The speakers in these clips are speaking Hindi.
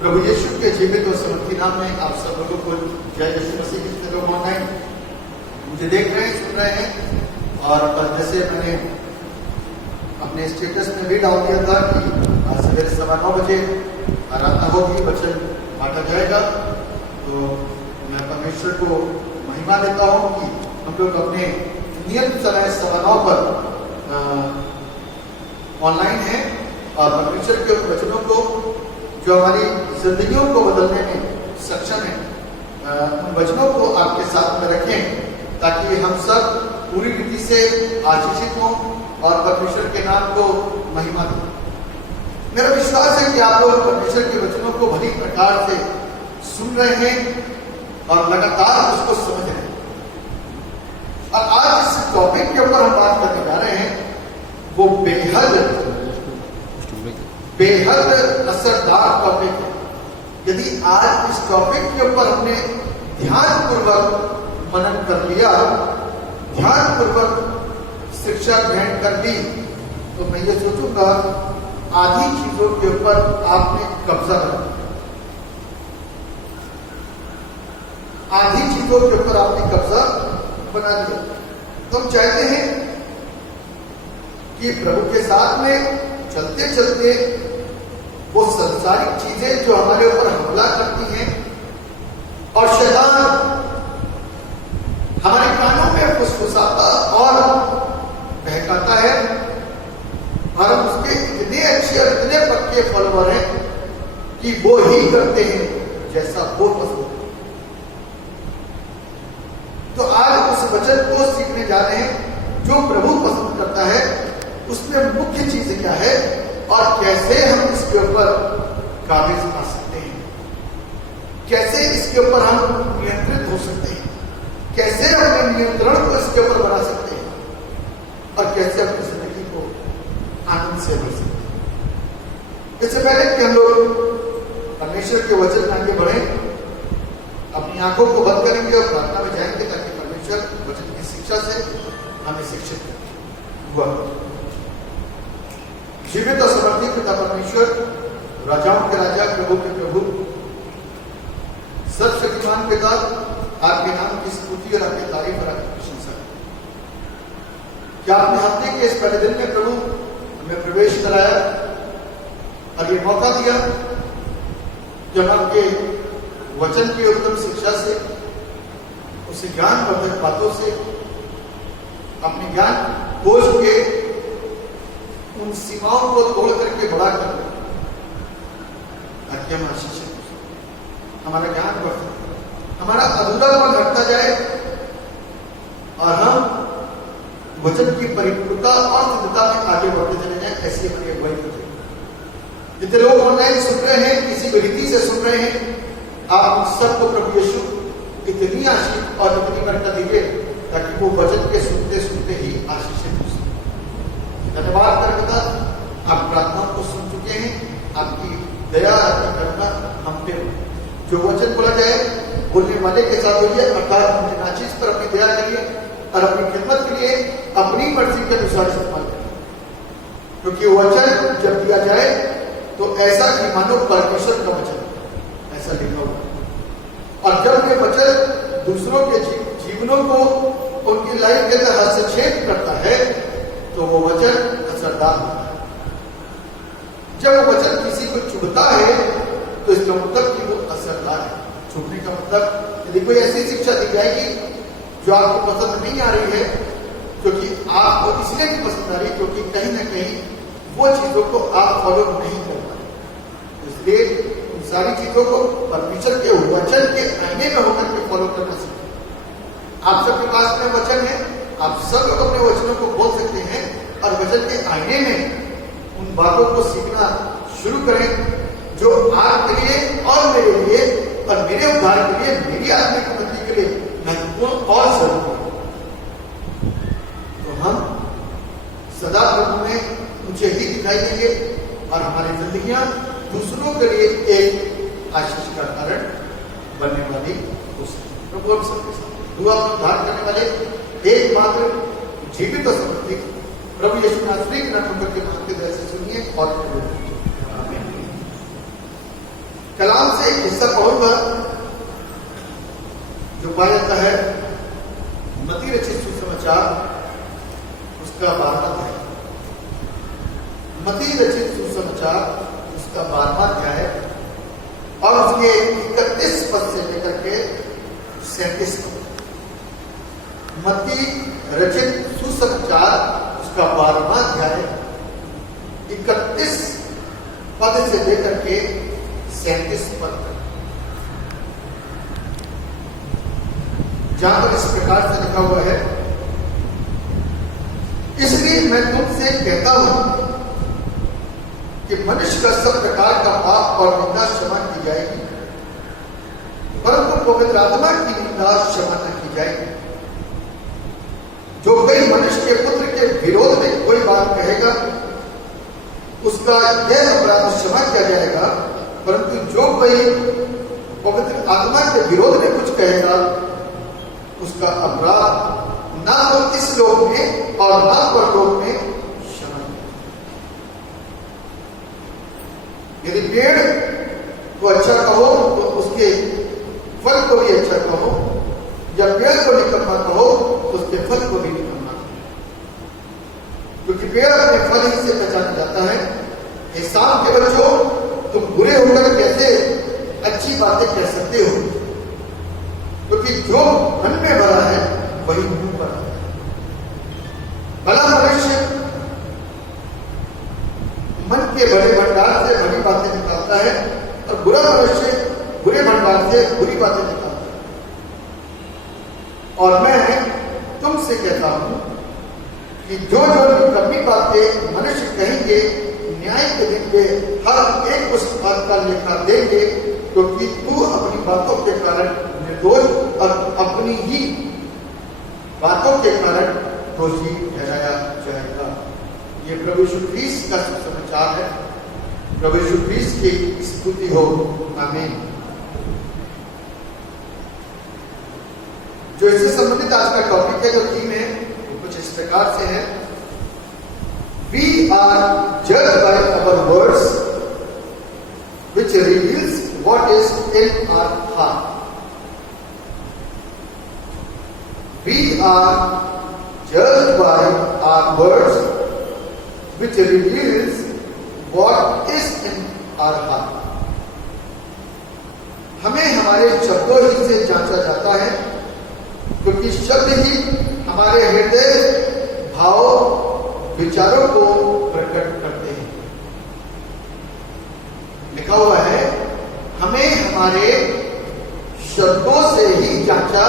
प्रभु यीशु के जीवित और समर्थी नाम में आप सब लोगों को जय यीशु मसीह की तरह ऑनलाइन मुझे देख रहे हैं, सुन रहे हैं। और जैसे मैंने अपने स्टेटस में भी डाल दिया था कि आज सवेरे 9:15 बजे आराधना होगी, वचन बांटा जाएगा। तो मैं परमेश्वर को महिमा देता हूँ कि हम लोग अपने नियत समय 9:15 पर ऑनलाइन हैं और परमेश्वर के वचनों को जो हमारी जिंदगियों को बदलने में सक्षम है, उन वचनों को आपके साथ में रखें ताकि हम सब पूरी रीति से आशीषित हों और परमेश्वर के नाम को महिमा दें। मेरा विश्वास है कि आप लोग परमेश्वर के वचनों को भली प्रकार से सुन रहे हैं और लगातार उसको समझ रहे हैं। और आज इस टॉपिक के ऊपर हम बात करने जा रहे हैं, वो बेहद असरदार टॉपिक है। यदि आज इस टॉपिक के ऊपर हमने ध्यानपूर्वक मनन कर लिया, ध्यानपूर्वक शिक्षा ग्रहण कर ली, तो मैं ये सोचूंगा आधी चीजों के ऊपर आपने कब्जा बना लिया, आधी चीजों के ऊपर आपने कब्जा बना लिया। तो हम चाहते हैं कि प्रभु के साथ में चलते चलते वो संसारिक चीजें जो हमारे ऊपर हमला करती हैं और शैतान हमारे कानों में फुसफुसाता और बहकाता है, और हम उसके इतने अच्छे और इतने पक्के फॉलोअर हैं कि वो ही करते हैं जैसा वो पसंद है। तो आज उस वचन को सीखने जा रहे हैं जो प्रभु पसंद करता है। उसमें मुख्य चीज क्या है और कैसे हम इसके ऊपर काबिज आ सकते हैं, कैसे इसके ऊपर हम नियंत्रित हो सकते हैं, कैसे अपने नियंत्रण को इसके ऊपर बना सकते हैं और कैसे अपनी जिंदगी को आनंद से भर सकते हैं। इससे पहले कि हम लोग परमेश्वर के वचन में आगे बढ़े, अपनी आंखों को बंद करेंगे और प्रार्थना में जाएंगे ताकि परमेश्वर वचन की शिक्षा से हमें शिक्षित हुआ। जीवित और समर्थी पिता परमेश्वर, राजाओं के राजा, प्रभु के प्रभु, सर्वशक्तिमान पिता, आपके नाम की स्तुति और आपकी तारीफ और आपकी प्रशंसा। क्या आपने हफ्ते के इस पहले दिन में प्रभु हमें प्रवेश कराया और ये मौका दिया जब आपके वचन की उत्तम शिक्षा से, उस ज्ञानवर्धक बातों से अपने ज्ञान खोज के उन सीमाओं को तोड़ करके बढ़ा कर ताकि हम आशीषित हो सकें, हमारा ज्ञान बढ़ सके, हमारा अधूरापन हटता जाए और हम वचन की परिपूर्णता और सिद्धता में आगे बढ़ते चले जाए। ऐसी हमारी अगुवाई हो जाए। जितने लोग ऑनलाइन सुन रहे हैं, किसी भी रीति से सुन रहे हैं, आप सबको प्रभु यीशु इतनी आशीष और इतनी बरकत दीजिए ताकि वो वचन के सुनते सुनते ही आशीषित हो सके। धन्यवाद करता, आप प्रार्थनाओं को सुन चुके हैं। आपकी दया, आपकी करुणा हम पे जो वचन बोला जाए बोलने वाले के साथ होइए, अर्थात मुझे नाचीज पर अपनी दया करिए और अपनी खिदमत के लिए अपनी मर्जी के अनुसार इस्तेमाल करिए। क्योंकि वचन जब दिया जाए तो ऐसा कि मानो परमेश्वर का वचन, ऐसा लिखा हुआ। और जब ये वचन दूसरों के जीवनों को उनकी लाइफ के अंदर हस्तक्षेप करता है तो वो वचन असरदार होता है। जब वो वचन किसी को चुभता है तो इसका मतलब कि वो असरदार है। चुभने का मतलब यदि कोई ऐसी शिक्षा दी जाएगी जो आपको पसंद नहीं आ रही है, क्योंकि आपको इसलिए नहीं पसंद आ रही क्योंकि कहीं ना कहीं वो चीजों को आप फॉलो नहीं कर पाए, इसलिए उन सारी चीजों को परमेश्वर के वचन के आईने में होकर के फॉलो करना सीखें। आप सबके पास में वचन है, आप सब लोग अपने वचनों को बोल सकते हैं और वचन के आईने में उन बातों को सीखना शुरू करें जो आपके लिए और मेरे लिए और मेरे उद्धार के लिए, मेरी आत्मिक उन्नति के लिए महत्वपूर्ण और जरूरी है। तो हम सदा प्रभु में मुझे ही दिखाई देंगे और हमारी जिंदगियां दूसरों के लिए एक आशीष का कारण बनने वाली हो सकती। प्रभु हम सबके साथ दुआ को उद्धार करने वाले एकमात्र जीवित और समर्थी प्रभु यीशु नासरी के नाम के नाम के दया से सुनिए और कलाम से एक हिस्सा पढ़ूंगा जो पाया जाता है मत्ती रचित सुसमाचार उसका 12वां अध्याय। मत्ती रचित सुसमाचार उसका 12वां अध्याय और उसके 31 पद से लेकर के 37 पद। मत्ती रचित सुसमाचार उसका 12वां अध्याय 31 पद से लेकर के 37 पद तक, जहां पर इस प्रकार से लिखा हुआ है, इसलिए मैं तुमसे कहता हूं कि मनुष्य का सब प्रकार का पाप और निंदा क्षमा की जाएगी, परंतु पवित्र आत्मा की निंदा क्षमा न की जाएगी। जो कोई मनुष्य के पुत्र के विरोध में कोई बात कहेगा उसका यह अपराध क्षमा किया जाएगा, परंतु जो कोई पवित्र आत्मा के विरोध में कुछ कहेगा उसका अपराध ना तो इस लोक में और ना परलोक में क्षमा। यदि पेड़ को अच्छा कहो तो उसके फल को भी अच्छा कहो, या पेड़ को निकम्मा कहो तो उसके फल को भी निकम्मा कहो, क्योंकि पेड़ अपने फल ही से पहचाना जाता है। इंसान के बच्चों, तुम बुरे होकर कैसे अच्छी बातें कह सकते हो, क्योंकि जो मन में भरा है वही मुंह पर आता है। भला मनुष्य मन के बड़े भंडार से बड़ी बातें निकालता है और बुरा मनुष्य बुरे भंडार से बुरी बातें निकालता है। और मैं तुमसे कहता हूं कि जो जो निकम्मी बातें मनुष्य कहेंगे, न्याय के दिन वे हर एक उस बात का लेखा देंगे, क्योंकि तू अपनी बातों के कारण निर्दोष और अपनी ही बातों के कारण दोषी ठहराया जाएगा। ये प्रभु यीशु ख्रीस्त का सुसमाचार है। प्रभु यीशु ख्रीस्त की स्तुति हो, आमीन। जो इससे संबंधित आज का टॉपिक है, जो थीम है, वो कुछ इस प्रकार से है। We are judged by our words, which reveals what is in our heart. We are judged by our words, which reveals what is in our heart. हमें हमारे शब्दों ही से जांचा जाता है, क्योंकि शब्द ही हमारे हृदय भाव विचारों को प्रकट करते हैं। लिखा हुआ है, हमें हमारे शब्दों से ही जांचा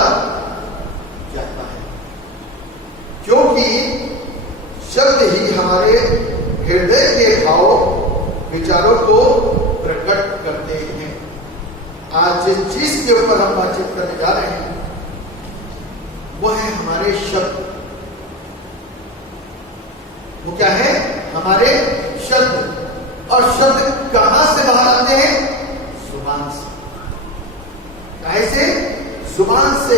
जाता है, क्योंकि शब्द ही हमारे हृदय के भाव विचारों को प्रकट करते हैं। आज जिस चीज के ऊपर हम बातचीत करने जा रहे हैं वो है हमारे शब्द। वो क्या है? हमारे शब्द। और शब्द कहां से बाहर आते हैं? जुबान से। काहे से? जुबान से,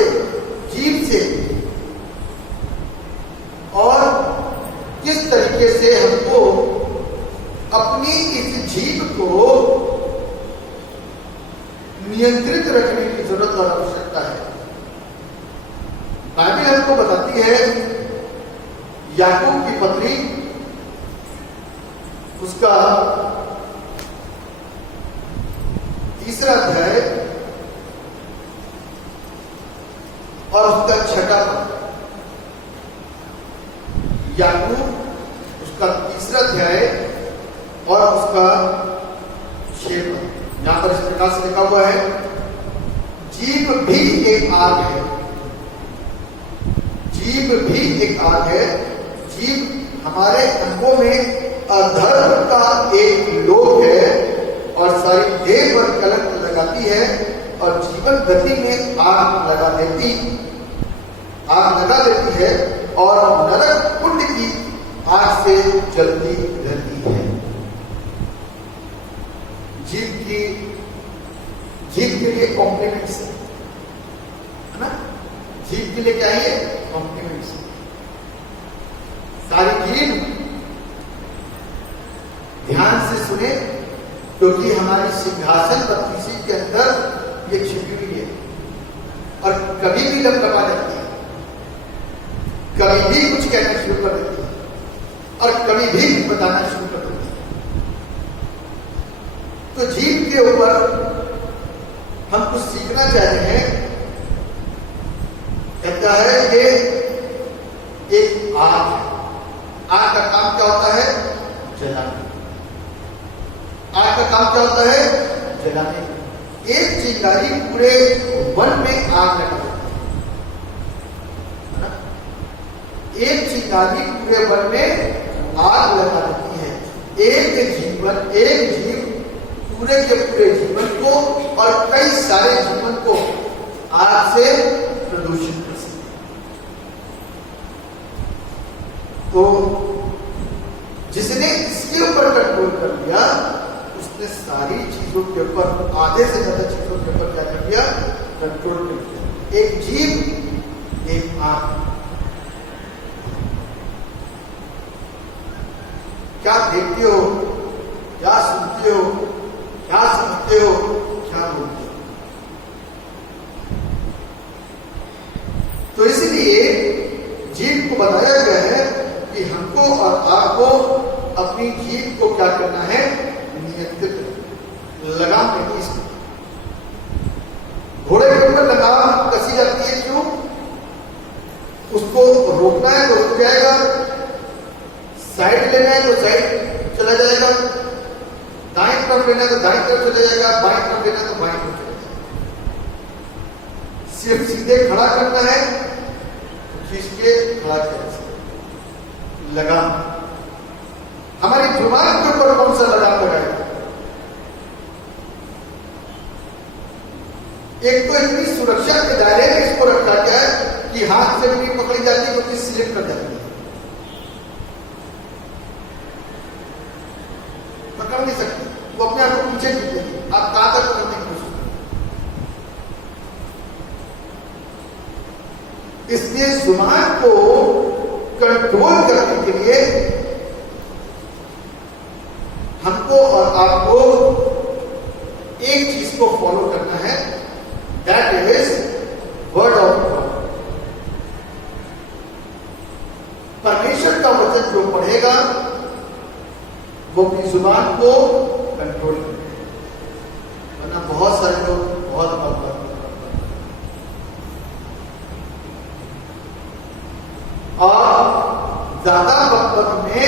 जीभ से। और किस तरीके से हमको अपनी इस जीभ को नियंत्रित रखने की जरूरत और आवश्यकता है। बाइबल हमको बताती है, याकूब की पत्री उसका 3रा अध्याय और उसका 6वां पद। याकूब उसका 3रा अध्याय और उसका 6वां पद। यहां पर इस प्रकार से लिखा हुआ है, जीभ भी एक आग है। जीभ भी एक आग है। जीभ हमारे अंगों में अधर्म का एक लोभ है और सारी देह पर कलंक लगाती है और जीवन गति में आग लगा देती है और नरक कुंड की आग से जलती रहती है। जीभ के लिए कॉम्प्लीमेंट्स है ना? जीभ के लिए क्या है? कॉम्प्लीमेंट्स। सारी जीभ ध्यान से सुने, क्योंकि हमारी सिंहासन बत्तीसी के अंदर ये छिपी हुई है और कभी भी लपलपा जाती है, कभी भी कुछ कहना शुरू कर देती है और कभी भी बताना शुरू कर देती है। तो जीव के ऊपर हम कुछ सीखना चाहते हैं। कहता है ये एक आग है। आग का काम क्या होता है? जलाने। आग का काम क्या होता है? जलाने। एक चिंगारी पूरे वन में आग लगा देती है ना? एक चिंगारी पूरे वन में आग लगा देती है। एक जीव पूरे के पूरे जीवन को और कई सारे जीवन को आग से प्रदूषित कर सकते। तो जिसने इसके ऊपर कंट्रोल कर लिया उसने सारी चीजों के ऊपर, आधे से ज्यादा चीजों के ऊपर क्या कर दिया? कंट्रोल कर दिया। एक जीव, एक आग। क्या देखते हो, क्या सुनते हो, क्या समझते हो, क्या बोलते हो? तो इसलिए जीव को बताया गया है कि हमको और आपको अपनी जीव को क्या करना है? नियंत्रित लगाम नहीं। इसमें घोड़े के ऊपर लगाम कसी जाती है, क्यों? उसको रोकना है तो रुक जाएगा, साइड लेना है तो साइड चला जाएगा, दाएं तरफ लेना है तो दाएं तरफ चला जाएगा, बाएं तरफ लेना है तो बाएं तरफ चला जाएगा। सिर्फ सीधे खड़ा करना है तो खींच के खड़ा किया। लगाम हमारी जुबान के ऊपर कौन सा लगाम लगाएगा? एक तो इतनी सुरक्षा के दायरे में इसको रखा गया है कि हाथ से भी पकड़ी जाती है तो स्लिप कर जाती है, पकड़ नहीं सकती, वो अपने आप को पीछे खींचेगी। आप कहां तक पकड़ने की कोशिश करें? इसलिए जुबान को कंट्रोल करने के लिए हमको और आपको एक चीज को फॉलो करना है, that is word of God. परमेश्वर का वचन जो पढ़ेगा वो अपनी जुबान को कंट्रोल करेगा। वरना बहुत सारे लोग बहुत बात और ज्यादा वक्त में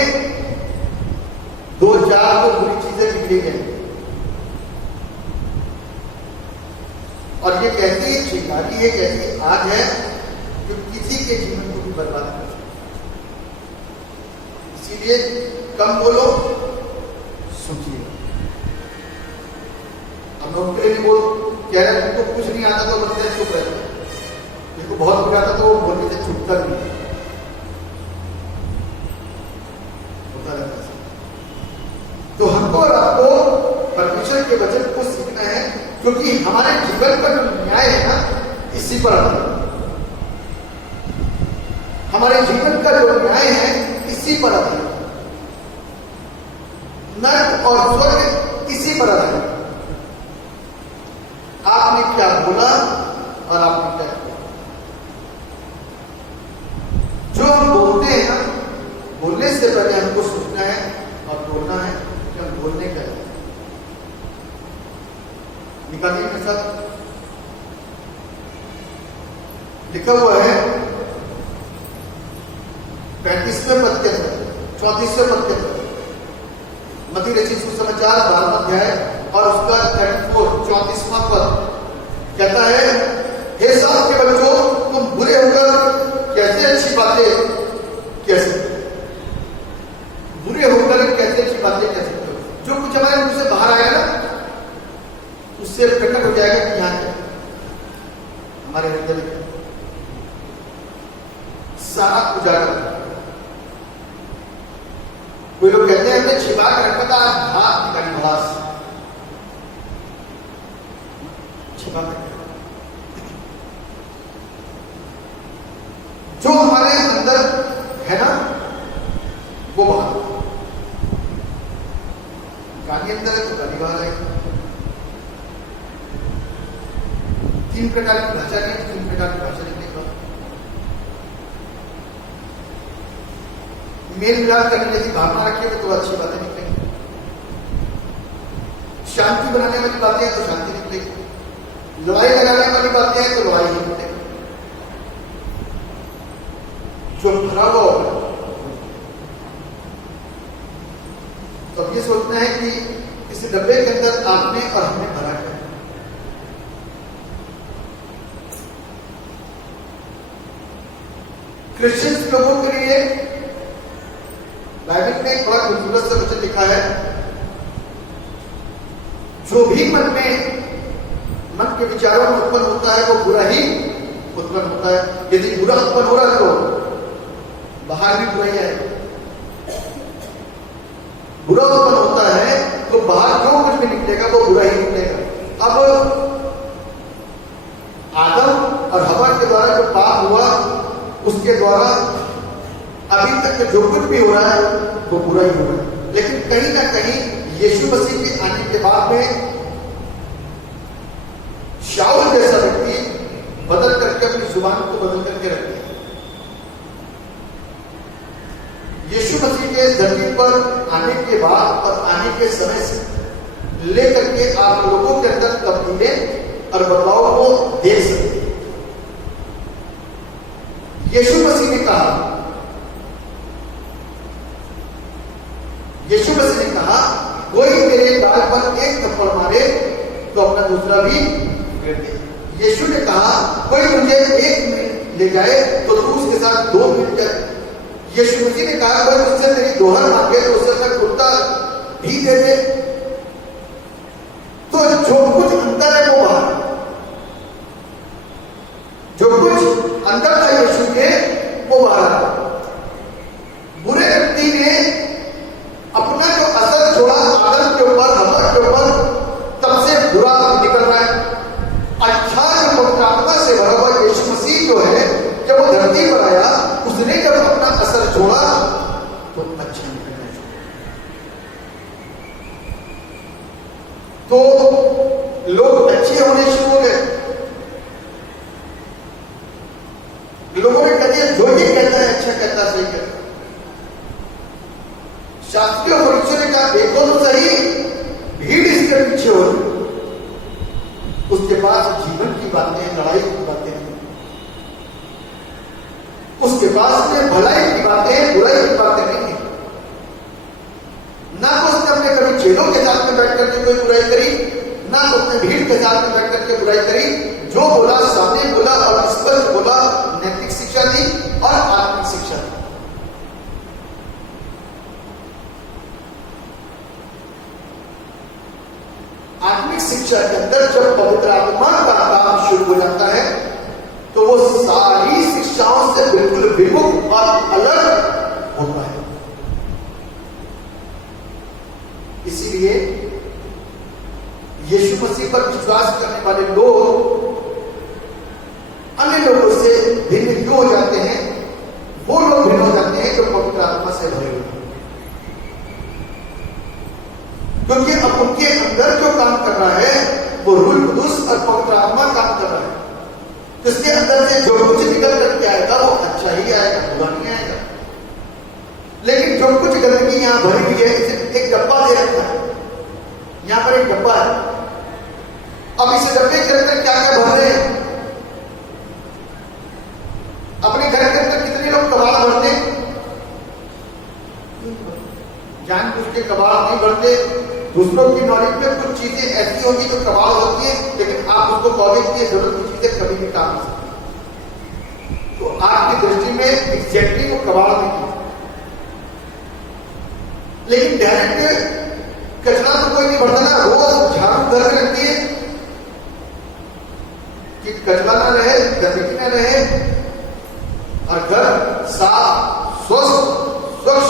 दो चार तो बुरी चीजें निकली गई और ये कहती है चिंगारी है, कहती आग है जो किसी के जीवन को भी बर्बाद कर सकती। इसीलिए कम बोलो, सोचिए। हम लोग के लिए बोल कह रहे हैं तुमको कुछ नहीं आता तो बोलते हैं चुप रहते हैं, जिनको बहुत बुरा आता तो वो बोलने से छुपता नहीं होता रहता है। तो हमको और आपको परमेश्वर के वचन को सीखना है, क्योंकि हमारे जीवन का जो न्याय है ना इसी पर आधारित। हमारे जीवन का जो न्याय है इसी पर आधारित। नर्क और स्वर्ग इसी पर आधारित। आपने क्या बोला और आपने क्या किया। जो हम बोलते हैं ना, बोलने से पहले हमको सोचना है और बोलना है कि हम बोलने का है। निकालिए मेरे साथ, लिखा हुआ है 35वें पद के अंदर, 34वें पद के अंदर, मत्ती रचित सुसमाचार 12वां अध्याय और उसका 34वां पद कहता है, हे साथ के बच्चों, तुम बुरे होकर कैसे अच्छी बातें कह सकते हो? बुरे होकर कैसे अच्छी बातें कह सकते हो? जो कुछ हमारे मुंह से बाहर आएगा ना उससे प्रकट हो जाएगा कि यहाँ क्या हमारे हृदय में सारा उजागर। कोई लोग कहते हैं हमने छिपा कर रखा था, हाथ निकाली भास छिपा कर। जो हमारे अंदर है ना वो बाहर, गाली अंदर है तो गाली बाहर है, प्रकार की भाषा नहीं, 3 प्रकार की भाषा निकलेगी। मेल मिलाप करने जैसी भावना रखिएगा तो अच्छी बातें निकलेंगी। शांति बनाने वाली बातें हैं तो शांति निकलेगी, लड़ाई लगाने वाली बातें हैं तो लड़ाई ही निकलेगी। जो भरा हुआ होगा, तो अब ये सोचना है कि इस डब्बे के अंदर आपने और हमने भरा है। क्रिश्चियंस लोगों के लिए बाइबल में एक बड़ा खूबसूरत सा वचन लिखा है, जो भी मन के विचारों में उत्पन्न होता है वो बुरा ही उत्पन्न होता है। यदि बुरा उत्पन्न हो रहा है तो बाहर भी बुरा ही आएगा। बुरा उत्पन्न होता है तो बाहर जो कुछ भी निकलेगा वो बुरा ही निकलेगा। अब आदम और हवा के द्वारा जो पाप हुआ, उसके द्वारा अभी तक जो कुछ भी हो रहा है वो बुरा ही हो रहा है। लेकिन कहीं ना कहीं यीशु मसीह के आने के बाद में शाऊल जैसा व्यक्ति बदल करके अपनी जुबान को बदल करके रखते हैं। यीशु मसीह के धरती पर आने के बाद और आने के समय से लेकर के आप लोगों के अंदर तब्दीली और बदलाव को देख सकते हैं। यीशु मसीह ने कहा, कोई मेरे गाल पर एक थप्पड़ मारे तो अपना दूसरा भी फेर दे। यीशु ने कहा, कोई मुझे 1 मील ले जाए तो तू उसके साथ 2 मील जाए। यीशु मसीह ने कहा, कोई मुझसे तेरी दोहर मांगे तो उससे मैं कुर्ता भी दे दे। तो जो कुछ अंदर है वो बाहर, जो कुछ अंदर था यीशु के वो बाहर। बुरे व्यक्ति ने अपना जो असर छोड़ा आदम के ऊपर, हवा के ऊपर, तब से बुरा निकल रहा है। अच्छा जो पवित्र आत्मा से भरा हुआ यीशु मसीह जो है, जब वो धरती पर आया, उसने जब अपना असर छोड़ा तो अच्छा निकलना चाहिए। तो लोग अच्छे होने शुरू हो गए। लोगों ने कह दिया, जो भी कहता है अच्छा कहता, सही कहता। शास्त्रीय फरीसियों ने कहा, देखो तो सही, भीड़ इसके पीछे हो रही, उसके पास जीवन की बातें, लड़ाई की बातें नहीं, उसके पास में भलाई की बातें, बुराई की बातें नहीं है। ना तो उसने अपने कभी चेलों के साथ में बैठ करके कोई बुराई करी, ना तो उसने भीड़ के साथ में बैठ करके बुराई करी। जो बोला सामने बोला और स्पष्ट बोला, नैतिक शिक्षा दी और आत्मिक शिक्षा दी। आत्मिक शिक्षा के अंदर जब पवित्र आत्मा का काम शुरू हो जाता है तो वो सारी शिक्षाओं से बिल्कुल विमुख और अलग होता है। इसीलिए यीशु मसीह पर विश्वास करने वाले लोग अन्य लोगों से भिन्न क्यों हो जाते हैं? वो लोग भिन्न हो जाते हैं जो पवित्र आत्मा से भरे हुए हैं, क्योंकि अब उनके अंदर जो काम कर रहा है वो रूह कुदूस और पवित्र आत्मा काम कर रहा है। इसके अंदर से जो कुछ निकल करके आएगा वो अच्छा ही आएगा, बुरा नहीं आएगा। लेकिन जो कुछ गंदगी यहां भरी हुई है, इसे एक डब्बा दे रखा है, यहां पर एक डब्बा है। अब इस डब्बे के अंदर क्या क्या भर रहे हैं? अपने घर के अंदर कितने लोग कबाड़ भरते? जानबूझ के कबाड़ नहीं भरते। दूसरों की नॉलेज में कुछ चीजें ऐसी होगी जो कबाड़ होती है, लेकिन आप उसको कॉलेज की जरूरत की चीजें कभी भी काम नहीं सकते। तो आपकी दृष्टि में एग्जैक्टली वो कबाड़ नहीं है, लेकिन डायरेक्ट कचरा तो कोई नहीं भरता ना। रोज झाड़ू घर में रखती है कि कचरा ना रहे, गंदगी ना रहे और घर साफ स्वच्छ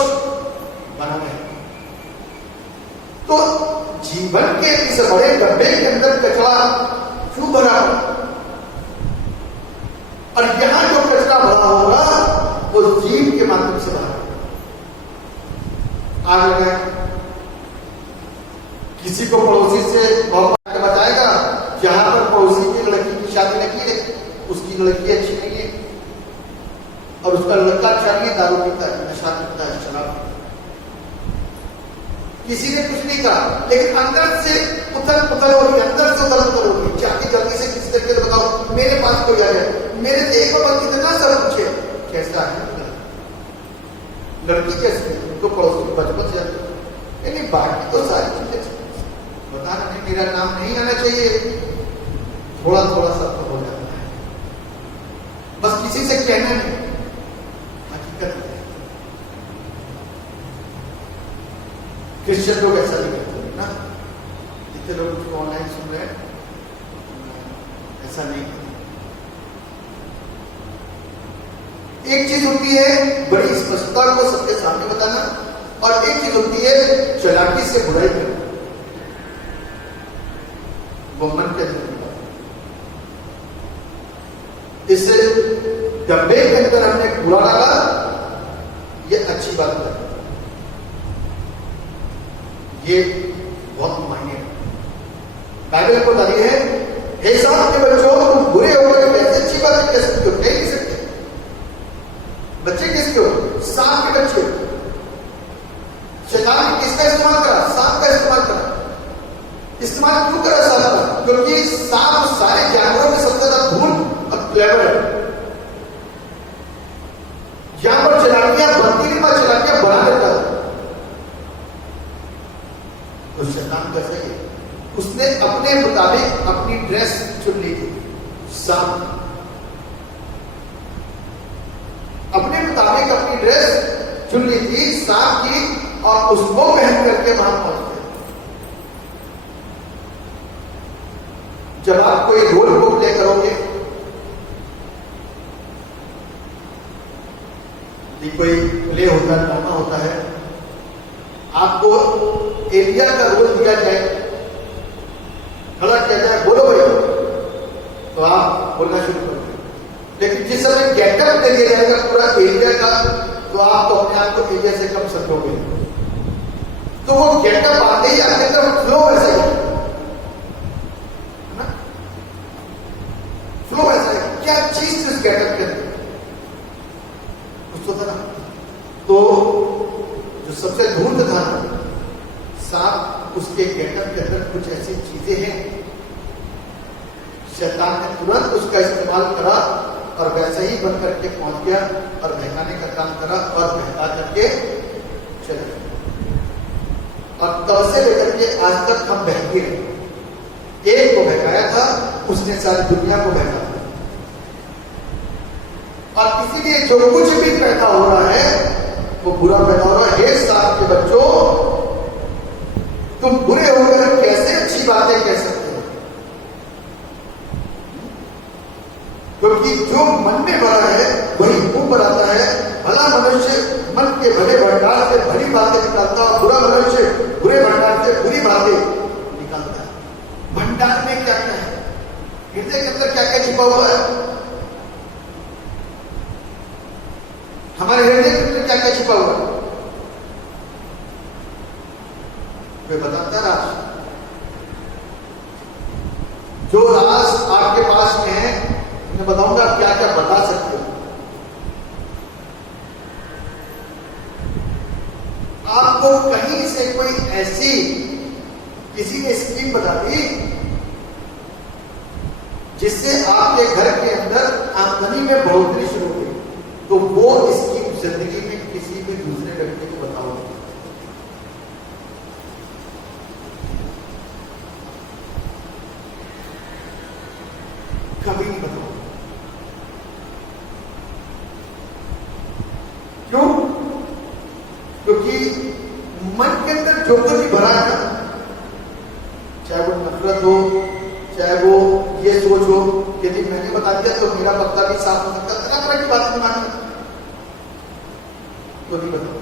बना रहे। तो जीवन के इस बड़े डब्बे के अंदर कचरा क्यों भरा? और यहां जो कचरा भरा होगा वो जीव के माध्यम से भरा। आगे गए, किसी को पड़ोसी से मोहब्बत बताएगा, जहां पर पड़ोसी की लड़की की शादी नहीं और उसका लड़का चाहिए दारू पीता है, नशा करता है, शराब पीता है। किसी ने कुछ नहीं कहा, लेकिन अंदर से उथल पुथल हो रही है, अंदर से उथल पुथल हो रही है। जाके जल्दी से किसी तरीके से बताओ, मेरे पास कोई आ जाए, मेरे से एक बार कितना सर पूछे कैसा है लड़की, कैसी है, उनको पड़ोसी बचपन से नहीं, बाकी तो सारी चीजें बता रहे, मेरा नाम नहीं आना चाहिए, थोड़ा थोड़ा सा तो हो जाता है, बस किसी से कहना नहीं, हकीकत है। क्रिश्चियन लोग ऐसा नहीं करते हैं ना, जितने लोग उसको ऑनलाइन सुन रहे हैं ऐसा नहीं करते। एक चीज होती है बड़ी स्पष्टता को सबके सामने बताना, और एक चीज होती है चालाकी से बुराई करना, वो मन के अंदर की बात। इससे डब्बे के अंदर हमने बुरा लगा, ये अच्छी बात है, ये बहुत मायने है। बाइबल को बता रही है, हे सांप के बच्चों, तुम बुरे हो गए, कैसे अच्छी बात कह सकते हो, कह नहीं सकते। बच्चे किसके हो? सांप के बच्चे। शैतान ने किसका इस्तेमाल करा? सांप का इस्तेमाल करा। इस्तेमाल क्यों करा सांप का? क्योंकि सांप सारे जानवरों में सबसे ज्यादा धूर्त और क्लेवर है। यहां पर चालाकियां बनती नहीं, पर चालाकियां बढ़ा देता है। तो शैतान कैसा है, उसने अपने मुताबिक अपनी ड्रेस चुन ली थी। सांप अपने मुताबिक अपनी ड्रेस चुन ली थी सांप की, और उसको पहन करके वहां पहुंच गए। जब आप कोई रोल को प्ले करोगे, कोई प्ले होता है, ड्रामा होता है, आपको एरिया का रोल दिया जाए, खड़ा किया जाए, बोलो भैया, तो आप बोलना शुरू करोगे। लेकिन जिस समय गेटअप दे दिया जाएगा पूरा एरिया का, तो आप तो अपने आप को एरिया से कम समझोगे। तो वो गेटअप आते ही आपके तरफ फ्लो ऐसा है ना, फ्लो ऐसा है, क्या चीज इस गेटअप के अंदर कुछ तो था ना। तो जो सबसे धूर्त था सांप, उसके गेटअप के अंदर कुछ ऐसी चीजें हैं, शैतान ने तुरंत उसका इस्तेमाल करा और वैसे ही बन करके पहुंच गया और बहकाने का काम करा और बहका करके चले गए। और तब से लेकर के आज तक हम बहके रहे। एक को बहकाया था, उसने सारी दुनिया को बहकाया। और इसीलिए जो कुछ भी पैदा हो रहा है वो बुरा पैदा हो रहा है। हे सांप के बच्चों, तुम बुरे होकर कैसे अच्छी बातें कह सकते हो? क्योंकि जो मन में भरा है वही मुंह पर आता है। भला मनुष्य मन के भले भंडार से भली बातें निकालता है, बुरा मनुष्य बुरे भंडार से बुरी बातें निकालता है। भंडार में क्या क्या है, हृदय के अंदर क्या क्या छिपा हुआ है, हमारे हृदय के अंदर क्या क्या छिपा हुआ है, वे बताता राज। जो राज आपके पास में है, मैं बताऊंगा क्या क्या बता सकते हो। आपको कहीं से कोई ऐसी किसी ने स्कीम बता दी जिससे आपके घर के अंदर आमदनी में बढ़ोतरी शुरू हुई, तो वो स्कीम जिंदगी में किसी भी दूसरे व्यक्ति को बताओ। कभी नहीं बताओ। क्यों? क्योंकि मन के अंदर जो कुछ भी भरा है, चाहे वो नफरत हो, चाहे वो ये सोच हो, यदि मैंने बता दिया तो मेरा पत्ता भी साफ हो सकता है, तरह तरह की बात नहीं माननी, तो नहीं बताओ।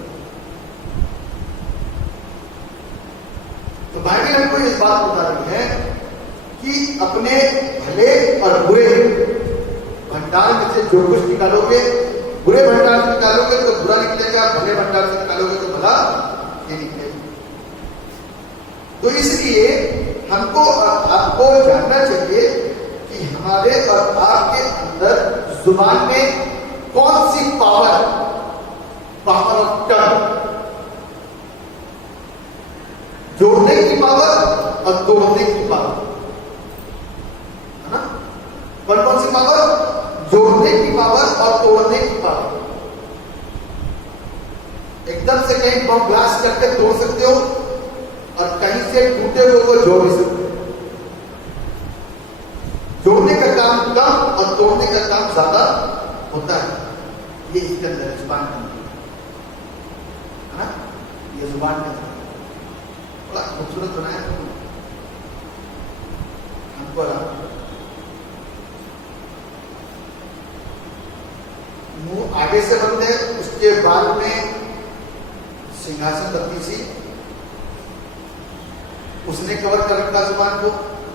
तो बाइबल हमको इस बात बता रही है कि अपने भले और बुरे भंडार में से जो कुछ निकालोगे, बुरे भंडार से निकालोगे तो बुरा निकलेगा, भले भंडार से निकालोगे तो भला ये निकलेगा। तो इसलिए हमको और आपको जानना चाहिए कि हमारे और आपके अंदर जुबान में कौन सी पावर, पावर ऑफ टंग, जोड़ने की पावर और तोड़ने की पावर, है ना? कौन कौन सी पावर? जोड़ने की पावर और तोड़ने की पावर। एकदम से कहीं बम ब्लास्ट करके तोड़ सकते हो और कहीं से टूटे हुए को जोड़ भी सकते हो। जोड़ने का काम कम और तोड़ने का काम ज्यादा होता है। ये इसके अंदर जुबान का है ना, ये जुबान का बड़ा खूबसूरत बनाया हमको। मुंह आगे से बंद है, उसके बाद में सिंहासन बत्ती सी उसने कवर कर रखा जुबान को,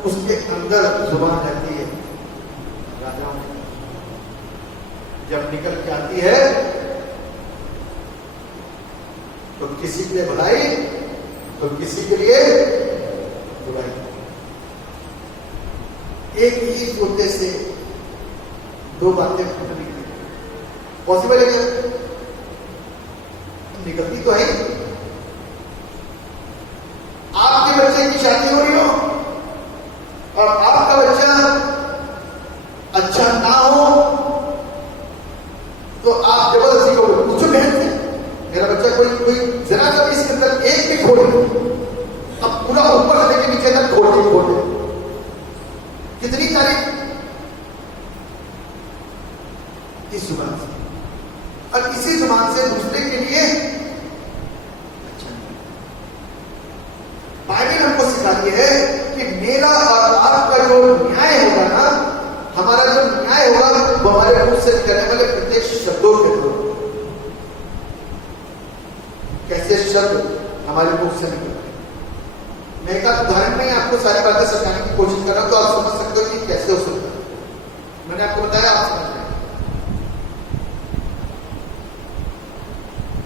उसके अंदर जुबान रहती है। राजाओं में जब निकल के आती है तो किसी के लिए भलाई तो किसी के लिए बुराई। एक ही सोते से दो बातें फूटनी पॉसिबल है क्या? निकलती तो है। आपके बच्चे की शादी हो रही हो और आपका बच्चा अच्छा ना हो तो आप जबरदस्ती को पूछो बहन से, मेरा बच्चा कोई जरा सा इसके अंदर एक भी खोल, अब पूरा ऊपर से लेके नीचे तक खोल दे। कितनी तारीफ इस जुबान से, और इसी जुबान से दूसरे के लिए अच्छा। बाइबल हमको सिखाती है कि मेरा और आपका जो न्याय होगा ना, हमारा जो न्याय होगा वो हमारे मुंह से निकलने वाले प्रत्येक शब्दों के थ्रू। कैसे शब्द हमारे मुंह से निकलते हैं? मैं एक उदाहरण में आपको सारी बातें समझाने की कोशिश कर रहा हूं, तो आप समझ सकते हो कि कैसे हो सकता है। मैंने आपको बताया, आप समझ रहे हैं।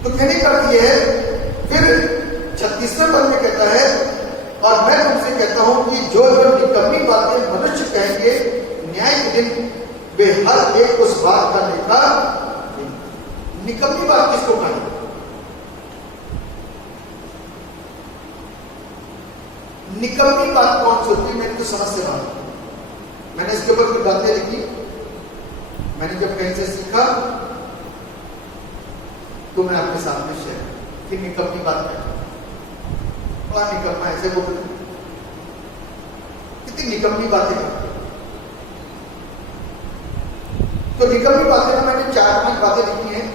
तो कहने का अर्थ यह है, फिर 36वें पद में कहता है, और मैं तुमसे कहता हूं कि जो जो निकम्मी बातें मनुष्य कहेंगे न्याय के दिन, वे हर एक उस बात का लेखा। निकम्मी बात किसको कहेंगे? निकम्मी बात कौन सी होती है? मैंने तो समझ से बात, मैंने इसके ऊपर कुछ बातें लिखी। मैंने जब कहीं से सीखा तो मैं आपके सामने शेयर कि निकम्मी बात है। बड़ा निकम्मा ऐसे बोलते, कितनी निकम्मी बातें करते। तो निकम्मी बातें में मैंने 4-5 बातें लिखी हैं।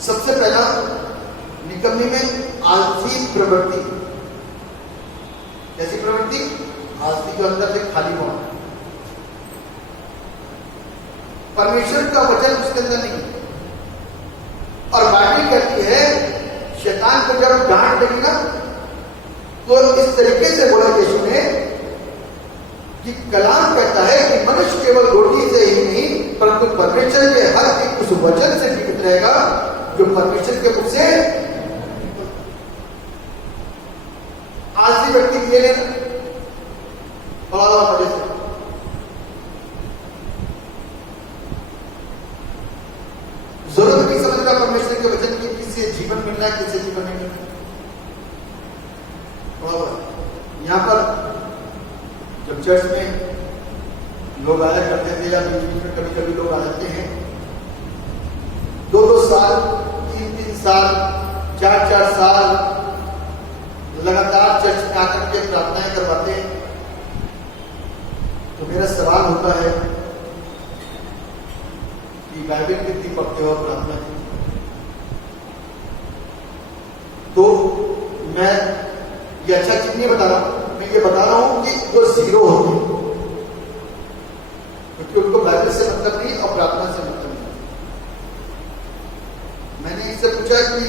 सबसे पहला, निकम्मी में आलसी प्रवृत्ति। कैसी प्रवृत्ति? आलसी जो अंदर से खाली होना, परमेश्वर का वचन उसके अंदर नहीं। और बाइबल कहती है शैतान को जब डांट देगी ना, तो इस तरीके से बोला यीशु ने कि कलाम कहता है कि मनुष्य केवल रोटी से ही नहीं परंतु परमेश्वर के हर एक उस वचन से जीवित रहेगा जो परमेश्वर के मुख से। आलसी व्यक्ति ये लेना बड़ा बड़े से जरूरत नहीं समझ रहा परमेश्वर के वचन की, किससे जीवन मिल रहा है, किससे जीवन नहीं मिल रहा। यहां पर जब चर्च में लोग आया करते थे या बीच में कभी कभी लोग आ जाते हैं, 2-2 साल, 3-3 साल, 4-4 साल लगातार चर्च में आकर के प्रार्थनाएं करवाते हैं, तो मेरा सवाल होता है कि बाइबल कितनी पढ़ते हो, प्रार्थना की? तो मैं ये अच्छा चीज नहीं बता रहा, मैं ये बता रहा हूं कि जो जीरो होते हैं, क्योंकि उनको बाइबल से मतलब नहीं और प्रार्थना से मतलब नहीं। मैंने इससे पूछा कि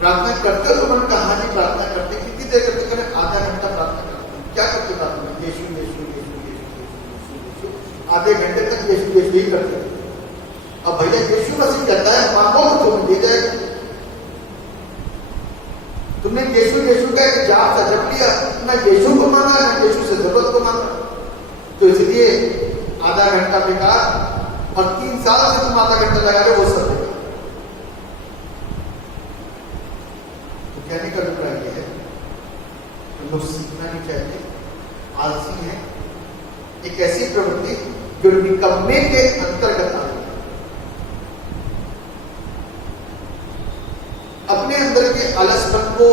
प्रार्थना करते हो? तो मैंने कहा हाँ जी प्रार्थना करते। कितनी देर करते? मैंने आधा घंटा प्रार्थना करते हैं। क्या करते प्रार्थना में? यीशु यीशु यीशु यीशु यीशु यीशु, आधे घंटे तक यीशु यीशु ही करते हैं। अब भैया यीशु मसीह कहता है मांगो तो तुम्हें दे जाएगा। तुमने यीशु यीशु का एक जाप सजप लिया, ना यीशु को मांगा ना यीशु से जरूरत को मांगा। तो इसलिए आधा घंटा बेकार और 3 साल से तुम आधा घंटा लगा रहे हो वो सब बेकार। तो कहने का अभिप्राय यह है कि लोग सीखना नहीं चाहते, आलसी है, एक ऐसी प्रवृत्ति जो निकम्मे के अंतर्गत आ रही है। अपने अंदर के आलसपन को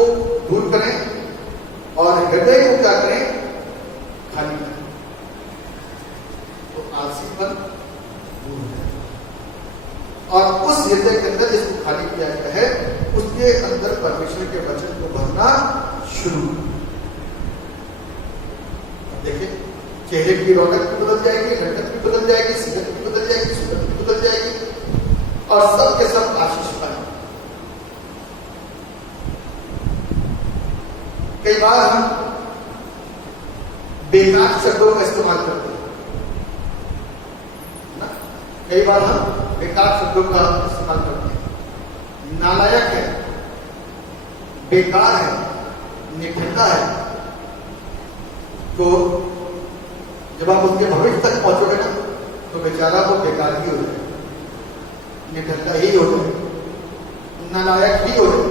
दूर करें और हृदय को क्या करें, खाली करें, तो आलसीपन दूर है। और उस हृदय के अंदर जिसको खाली किया गया है उसके अंदर परमेश्वर के वचन को भरना शुरू। देखिए, चेहरे की रौनक भी बदल जाएगी, रंगत भी बदल जाएगी, सीरत भी बदल जाएगी, सुगंध भी बदल जाएगी और सब के सब आशीष पाएंगे। कई बार हम बेकार शब्दों का इस्तेमाल करते हैं ना, कई बार हम बेकार शब्दों का इस्तेमाल करते हैं। नालायक है, बेकार है, निखंडा है, तो जब आप उसके भविष्य तक पहुंचोगे ना तो बेचारा वो बेकार ही हो जाए, निखंडा ही हो जाए, नालायक ही हो जाए,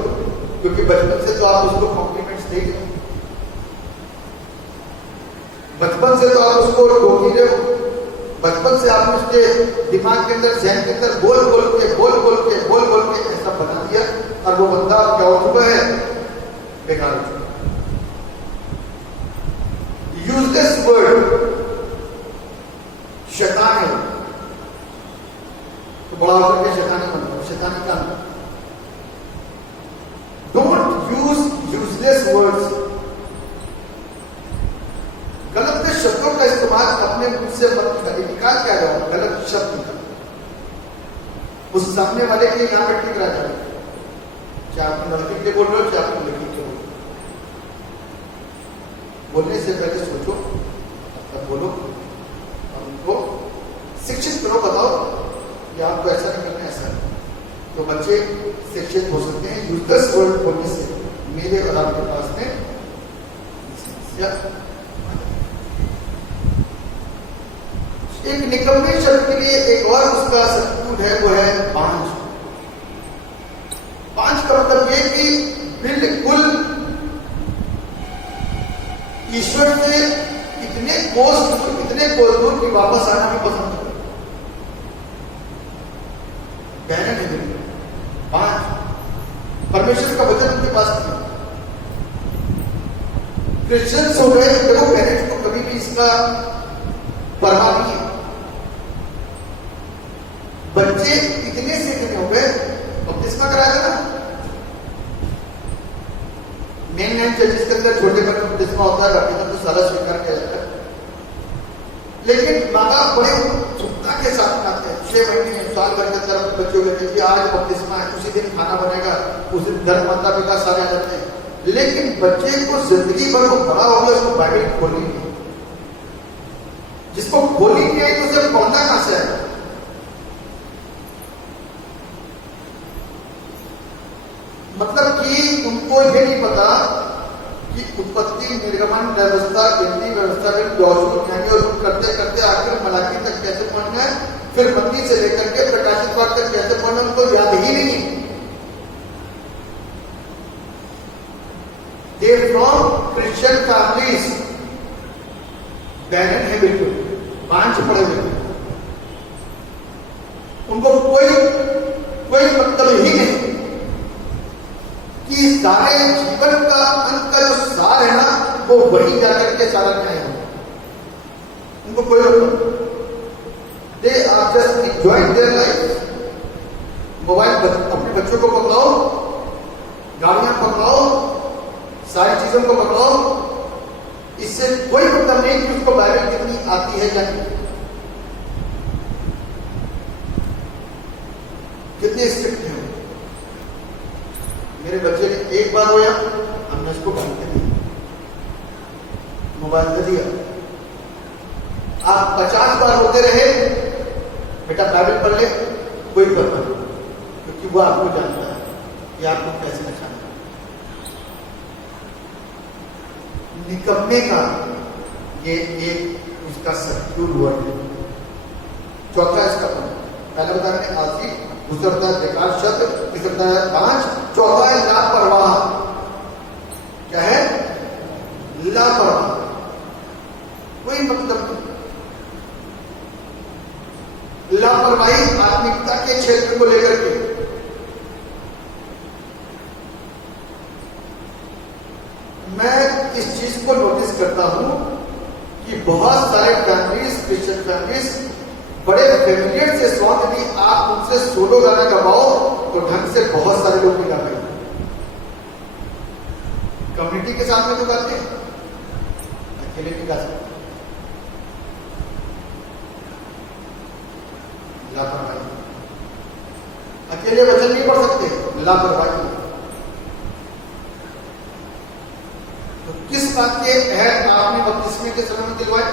क्योंकि बचपन से तो आप उसको कॉम्प्लीमेंट्स दे रहे हो, बचपन से तो आप उसको रोकी रहे हो, बचपन से आपने उसके दिमाग के अंदर, जहन के अंदर बोल बोल के ऐसा बना दिया और वो बंदा क्या हो चुका है, बेकार हो चुका। यूजलेस वर्ड शैतान है, तो बड़ा होकर के शैतानी बनता, शैतानी का अंदर। Don't use useless words. गलत शब्दों का इस्तेमाल अपने मुंह से मत करिए। निकाल क्या जाओ गलत शब्द निकाल, उस सामने वाले के यहां पे ठीक रह जाए, चाहे आप लड़के के बोल रहे हो चाहे आप लड़की के बोल रहे हो। बोलने से पहले सोचो, तब बोलो और उनको शिक्षित करो, बताओ कि आपको ऐसा नहीं करना, ऐसा नहीं। तो बच्चे शिक्षित हो सकते हैं यूजलेस वर्ड बोलने से। मेरे और आपके पास में समस्या। एक निकम्मे शब्द के लिए एक और उसका सब्स्टिट्यूट है, वो है बांझ। बांझ का मतलब ये कि बिल्कुल ईश्वर से इतने कोस दूर की वापस आना भी पसंद करो। बहन है बांझ, परमेश्वर का वचन उनके पास नहीं। क्रिश्चियंस हो गए, देखो पेरेंट्स को कभी भी इसका परवाह नहीं है। बच्चे इतने से इतने हो गए, बपतिस्मा कराया था ना, मेन चर्चिस के अंदर छोटे बच्चे बपतिस्मा होता है, बपतिस्मा तो सारा स्वीकार किया जाता है, लेकिन माँ बाप बड़े उत्सुकता के साथ आते हैं। 6 महीने साल भर के अंदर बच्चों के लिए आज बपतिस्मा है, उसी दिन खाना बनेगा, उस दिन धर्म माता पिता सारे आ जाते हैं, लेकिन बच्चे को जिंदगी भर वो बड़ा हो गया, उसको बाइबल खोलनी नहीं। जिसको खोलनी नहीं आई तो उसे पढ़ना कहां से आएगा? मतलब कि उनको ये नहीं पता कि उत्पत्ति, निर्गमन व्यवस्था, गिनती व्यवस्था में करते करते आखिर मलाकी तक कैसे पहुंचना है, फिर मत्ती से लेकर के प्रकाशित वाक्य तक कैसे पढ़ना, उनको याद ही नहीं। दे फ्रॉम क्रिश्चियन फैमिलीज, बैरन है, बिल्कुल बांझ पड़े हुए, उनको कोई मतलब ही नहीं कि सारे जीवन का अंत का जो सार है ना, वो वही जाकर के सारा न्याय हो। उनको कोई they are just enjoying their life. Mobile अपने बच्चों को पकड़ाओ, गाड़ियां पकड़ाओ, सारी चीजों को पकड़ाओ, इससे कोई मतलब नहीं कि उसको बाइबल कितनी आती है या नहीं, कितने स्ट्रिक्ट है। मेरे बच्चे ने एक बार रोया, हमने उसको बंद कर दिया, मोबाइल दे दिया। आप 50 बार होते रहे, बेटा बाइबल पढ़ ले, कोई परवाह नहीं, क्योंकि वो आपको जानता है कि आपको कैसे बचाना है। निकम्मे का ये एक उसका सब्स्टिट्यूट वर्ड है। चौथा इसका पहले बताया मैंने आलसी, दूसरा बताया बेकार शब्द, तीसरा बताया बांझ, चौथा है लापरवाह। क्या है? लापरवाह। कोई मतलब लापरवाही आत्मिकता के क्षेत्र को लेकर के। मैं इस चीज को नोटिस करता हूं कि बहुत सारे फैमिलीज, क्रिश्चियन फैमिलीज बड़े फेमिलियर से सॉन्ग, यदि आप उनसे सोलो गाना गवाओ तो ढंग से बहुत सारे लोग नहीं गा पाएंगे। कम्युनिटी के साथ में तो गाते हैं, अकेले नहीं गा सकते। लापरवाही, अकेले वचन नहीं पढ़ सकते, लापरवाही। तो किस बात के अहद आपने बपतिस्मे के समय में दिलवाए?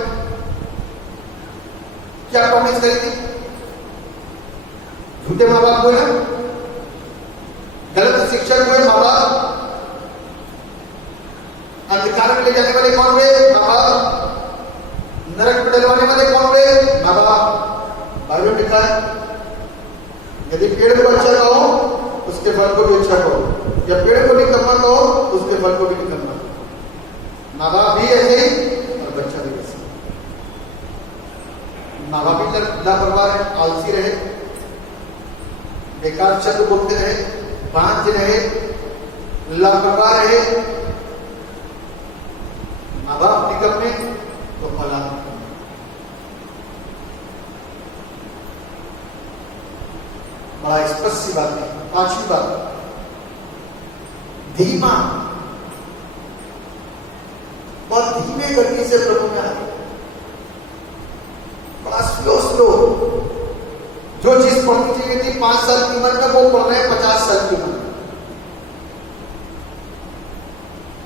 क्या प्रॉमिस करी थी? झूठे माँ बाप हुए ना, गलत शिक्षक हुए माँ बाप, अंधकार में ले जाने वाले कौन हुए? माँ बाप, नरक में डलवाने वाले कौन हुए? माँ बाप। बाइबल में लिखा है यदि पेड़ को अच्छा कहो उसके फल को भी अच्छा कहो, या पेड़ को निकम्मा कहो उसके फल को भी निकम्मा कहो। माँ बाप भी ऐसे ही और बच्चा भी ऐसे। माँ बाप भी लापरवाह रहे, आलसी रहे, बेकार शब्द बोलते रहे, बांझ रहे, लापरवाह रहे। माँ बाप निकम्मे तो औलाद निकम्मे। बड़ा स्पष्ट सी बात है। पांचवी बात, धीमा, बहुत धीमे गति से प्रभु में आए, बड़ा स्लो स्लो। जो चीज पढ़नी चाहिए थी 5 साल की उम्र में, वो पढ़ रहे हैं 50 साल की उम्र में।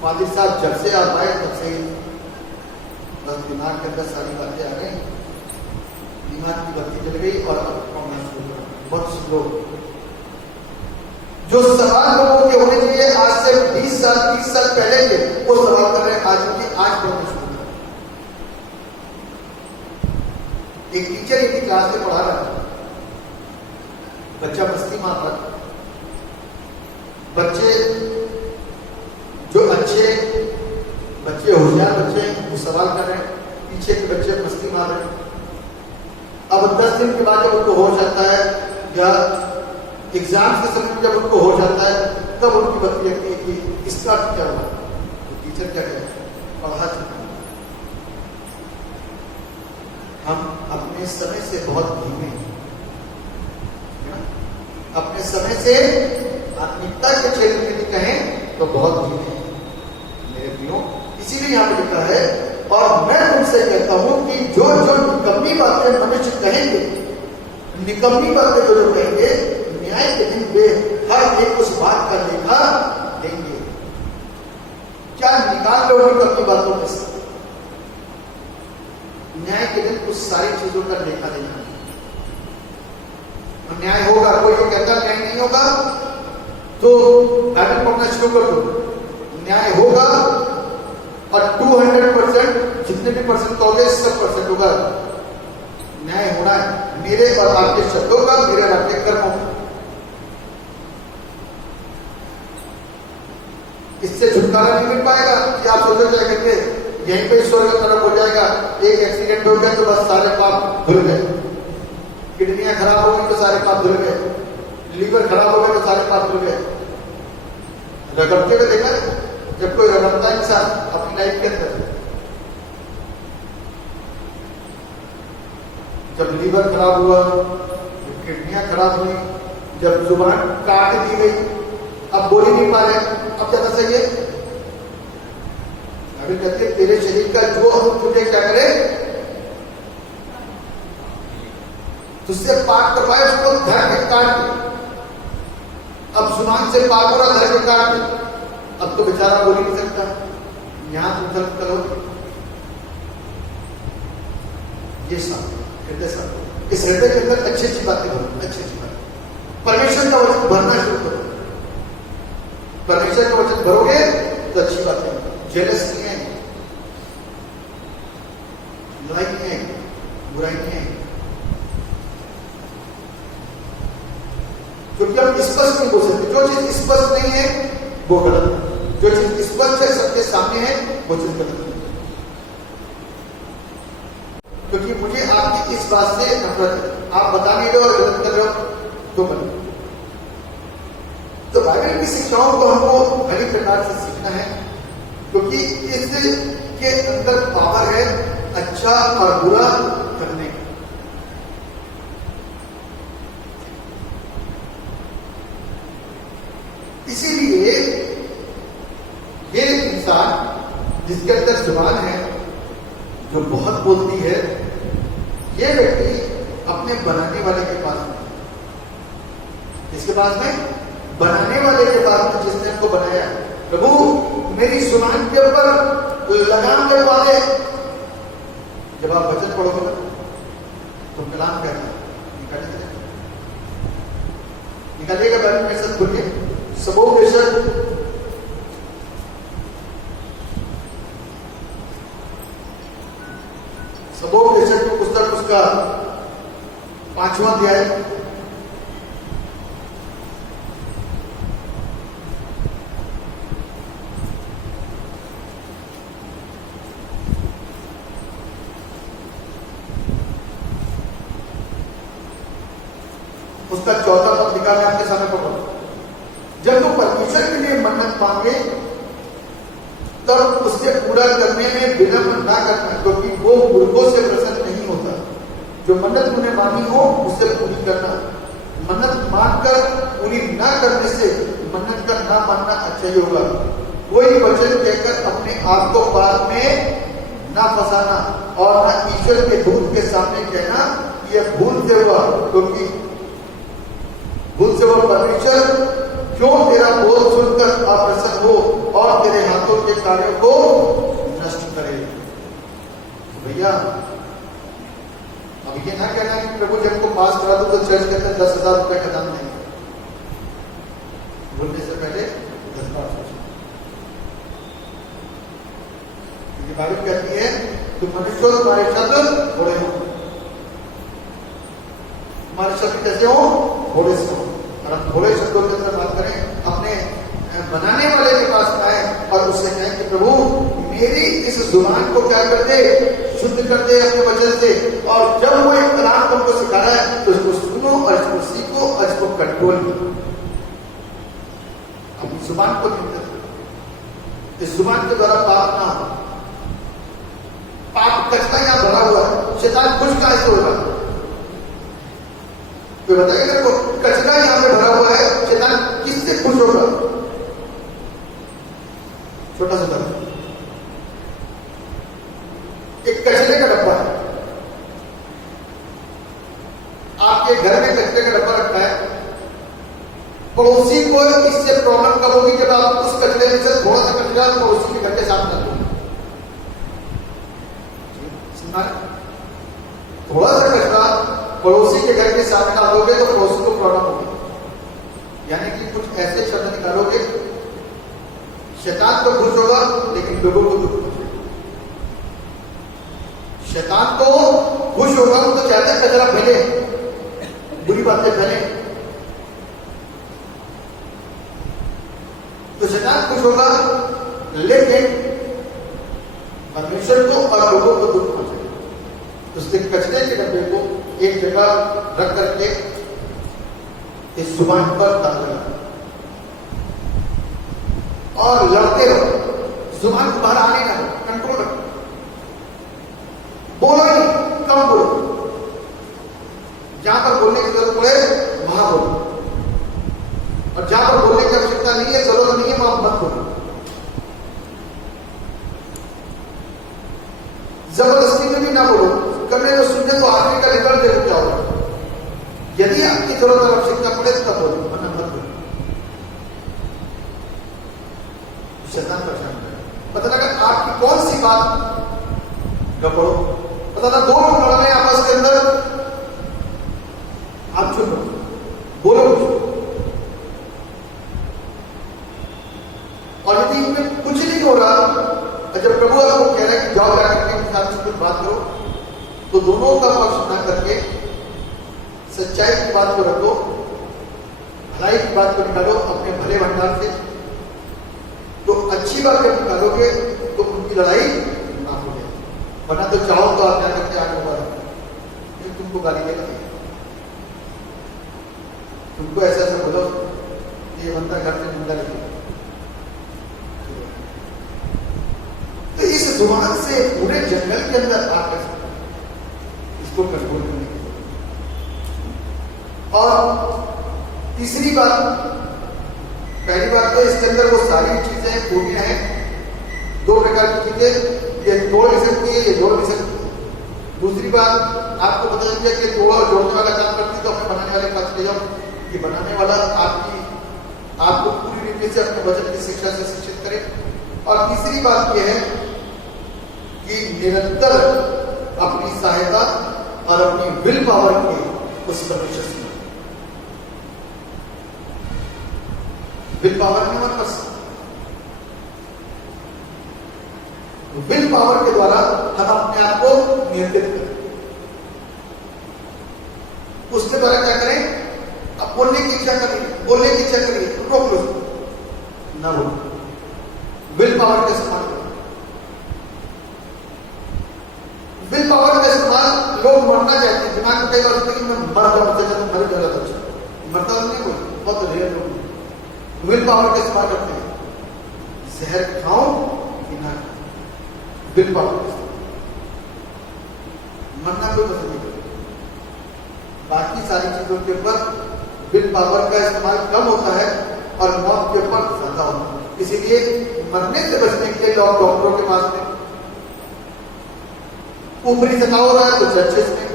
पादिर साहब जब से आप आए तब से बस दिमाग के अंदर सारी बातें आ गई, दिमाग की बत्ती जल गई और अब पढ़ना शुरू कर। बहुत स्लो। जो सवाल लोगों के होने चाहिए आज से 20 साल 30 साल पहले के, वो सवाल कर रहे हैं आज की, आज पढ़ना शुरू कर। एक टीचर एक क्लास में पढ़ा रहा है, बच्चा मस्ती मार रहा है। बच्चे जो अच्छे बच्चे, होशियार बच्चे, वो सवाल कर रहे हैं, पीछे के बच्चे मस्ती मार रहे हैं। अब 10 दिन के बाद जब उनको होश आता है, या एग्जाम के समय जब उनको होश आता है, तब उनकी बत्ती लगती है कि इसका क्या हुआ। तो टीचर क्या कहते हैं? पढ़ा चुका। हम अपने समय से बहुत धीमे हैं, अपने समय से आत्मिकता के क्षेत्र में कहें तो बहुत धीमे हैं मेरे प्रियो। इसीलिए यहाँ पे लिखा है, और मैं तुमसे कहता हूं कि जो जो निकम्मी बातें मनुष्य कहेंगे, निकम्मी बातें जो कहेंगे, न्याय के दिन वे हर एक उस बात का लेखा देंगे। क्या निकाल लो निकम्मी बातों में से? न्याय के दिन उस सारी चीजों का लेखा देना। न्याय होगा, कोई जो कहता न्याय नहीं होगा तो बाइबल पढ़ना शुरू कर दो। न्याय होगा और 200% जितने भी परसेंट कहोगे, 100% होगा। न्याय होना है मेरे और आपके शब्दों का, मेरे और आपके कर्मों का। इससे छुटकारा नहीं मिल पाएगा कि आप सोचो क्या कहते यहीं पे स्वर्ग तरफ हो जाएगा, एक एक्सीडेंट हो गया तो बस सारे पाप धुल गए, किडनियां खराब हो गई तो सारे पाप धुल गए, लीवर खराब हो गए तो सारे पाप धुल गए। रगड़ते हुए देखा जब कोई रगड़ता इंसान अपनी लाइफ के अंदर, जब लीवर खराब हुआ, जब किडनियां खराब हुई, जब जुबान काट दी गई, अब बोल ही नहीं पा रहे, अब ज्यादा सही है। अभी कहते हैं तेरे शरीर का जो हम तुझे क्या करे, तुझसे पाक करवाए, उसको धर के काट दे। अब जुबान से पाक हो रहा, धर के काट दे। अब तो बेचारा बोल ही नहीं सकता, यहां तुम तर्क करोगे। ये सब हृदय सब, इस हृदय के अंदर अच्छी अच्छी बातें भरो, अच्छी अच्छी बातें। परमेश्वर का वचन भरना शुरू करो। परमेश्वर का वचन भरोगे तो अच्छी बातें, जेलस नहीं है, लड़ाई नहीं है, बुराई नहीं है, एकदम स्पष्ट नहीं बोल सकते। जो चीज स्पष्ट नहीं है वो गलत है, जो चीज स्पष्ट है सबके सामने है वो चीज गलत है। क्योंकि मुझे आपकी इस बात से नफरत है, आप बता नहीं रहे हो और गलत कर रहे हो तो गलत। तो बाइबल की शिक्षाओं को हमको बड़ी प्रकार से सीखना है, क्योंकि इसके अंदर पावर है अच्छा और बुरा करने का। इसीलिए ये इंसान जिसके अंदर जुबान है जो बहुत बोलती है, ये व्यक्ति अपने बनाने वाले के पास में, इसके पास में बनाने वाले के पास में, जिसने इसको बनाया, प्रभु मेरी जुबान के ऊपर लगाम लगवा दे। जब आप वचन पढ़ोगे ना तो कलाम कहना निकालिएगा बाइबल में सब खुल के। सबोपदेशक की पुस्तक उसका 5वां अध्याय, उसका 4वां पद लिखा है आपके सामने पढ़ो। जब तुम परमेश्वर के लिए मन्नत मांगे तब उससे पूरा करने में विलंब ना करना, क्योंकि वो मूर्खों से प्रसन्न नहीं होता। जो मन्नत उन्हें मांगी हो उससे पूरी करना। मन्नत मांगकर पूरी ना करने से मन्नत का ना मानना अच्छा ही होगा। कोई वचन कहकर अपने आप को पाप में ना फंसाना और ना ईश्वर के दूत के सामने कहना कि यह भूल से हुआ, क्योंकि भूल से हुआ परमेश्वर क्यों तेरा बोल सुनकर अप्रसन्न हो और तेरे हाथों के कार्यों को नष्ट करे। भैया अब ये ना कहना कि प्रभु जब को पास करा दो तो चर्च के अंदर 10,000 रुपए का दान देंगे। बोलने से पहले 10 बार सोचो। बाइबल कहती है तुम मनुष्य तुम्हारे शब्द थोड़े हो, तुम्हारे शब्द कैसे हो? थोड़े से हो। और हम थोड़े शब्दों के अंदर बात करें, अपने बनाने वाले के पास आए और उससे कहें कि प्रभु मेरी इस जुबान को क्या कर दे, शुद्ध कर दे अपने वचन से। और जब वो एक कलाम तुमको सिखा रहा है तो इसको सुनो और इसको सीखो और इसको कंट्रोल करो। अपनी जुबान को नियंत्रित करो, इस जुबान के द्वारा पाप ना हो। पाप कचरा यहां भरा हुआ है, शैतान खुश कैसे होगा? कोई बताइए मेरे को, कचरा यहां पे भरा हुआ है, शैतान किससे खुश होगा? छोटा सा उदाहरण, एक कचरे का डब्बा है, आपके घर में कचरे का डब्बा रखा है। पड़ोसी को इससे प्रॉब्लम कब होगी? जब आप उस कचरे में से थोड़ा सा कचरा पड़ोसी के घर के सामने रखोगे। थोड़ा सा कचरा पड़ोसी के घर के सामने डालोगे तो पड़ोसी को प्रॉब्लम होगी। यानी कि कुछ ऐसे शब्द निकालोगे, शैतान तो खुश होगा लेकिन लोगों को दुख पहुंचेगा। शैतान तो खुश होगा, वो तो चाहता है कचरा फैले, बुरी बातें फैले। तो शैतान खुश होगा लेकिन परमेश्वर को और लोगों को दुख पहुंचेगा। उसके कचरे के डब्बे को एक जगह रख करके इस जुबान पर डाल देना और लड़ते रहो। जुबान को बाहर आने ना दो, कंट्रोल रखो। बोलो नहीं, कम बोलो। जहां पर बोलने की जरूरत पड़े वहां बोलो, और जहां पर बोलने की आवश्यकता नहीं है, जरूरत नहीं है, वहां मत बोलो। जबरदस्ती में भी ना बोलो। कमरे में सुनने तो आदमी का निकल दे क्या होगा? यदि आपकी जरूरत और आवश्यकता पड़े तब बोलो, वरना मत बोलो। शैतान परेशान करेगा। पता लगा आपकी कौन सी बात गड़बड़ो, पता लगा दो लोग लड़ रहे हैं आपस के अंदर, आप चुप रहो, बोलो कुछ। और यदि इनमें कुछ नहीं हो रहा, जब प्रभु आपको कह रहे हैं कि जाओ जाकर के साथ से कुछ बात करो, तो दोनों का पक्ष ना करके सच्चाई की बात को रखो। भलाई की बात को निकालो अपने भले भंडार से, तो अच्छी बात जब निकालोगे तो उनकी लड़ाई ना हो जाए। वरना तो चाहो तो आप क्या करके आगे बढ़ो, फिर तुमको गाली देगा, तुमको ऐसा ऐसा बोलो ये बंदा घर से निंदा लगेगा। तो इस जुबान से पूरे जंगल के अंदर आकर इसको कंट्रोल करने की। और तीसरी बात, पहली बात तो इसके अंदर वो सारी चीजें खूबियां हैं, दो प्रकार की चीजें, ये तोड़ भी सकती है, ये जोड़ भी सकती है। दूसरी बात आपको पता चल गया कि तोड़ और जोड़ने वाला काम करती है, तो अपने बनाने वाले पास ले जाओ कि बनाने वाला आपको पूरी रीति से अपने वचन की शिक्षा से शिक्षित करे। और तीसरी बात यह है कि निरंतर अपनी सहायता और अपनी विल पावर के उस परमेश्वर से, विल पावर नहीं हमारे पास, विल पावर के द्वारा हम अपने आप को नियंत्रित करें। उसके द्वारा क्या करें, अब बोलने की इच्छा करिए, बोलने की इच्छा करिए, रोक लो ना, बोलो, विल पावर का इस्तेमाल करो। विल पावर का इस्तेमाल लोग मरना चाहते हैं, दिमाग में कई बार सोचते हैं कि मैं मर जाऊं, मर जाऊं, अच्छा मरता नहीं कोई, बहुत रेयर लोग विल पावर का इस्तेमाल करते हैं। जहर खाओ कि ना, विल पावर का इस्तेमाल, मरना कोई पसंद नहीं करता। बाकी सारी चीजों के ऊपर विल पावर का इस्तेमाल कम होता है और मौत के ऊपर ज्यादा होता है। इसीलिए मरने से बचने के लिए लोग डॉक्टरों के पास में, ऊपरी थकाव हो रहा है तो चर्चेस में,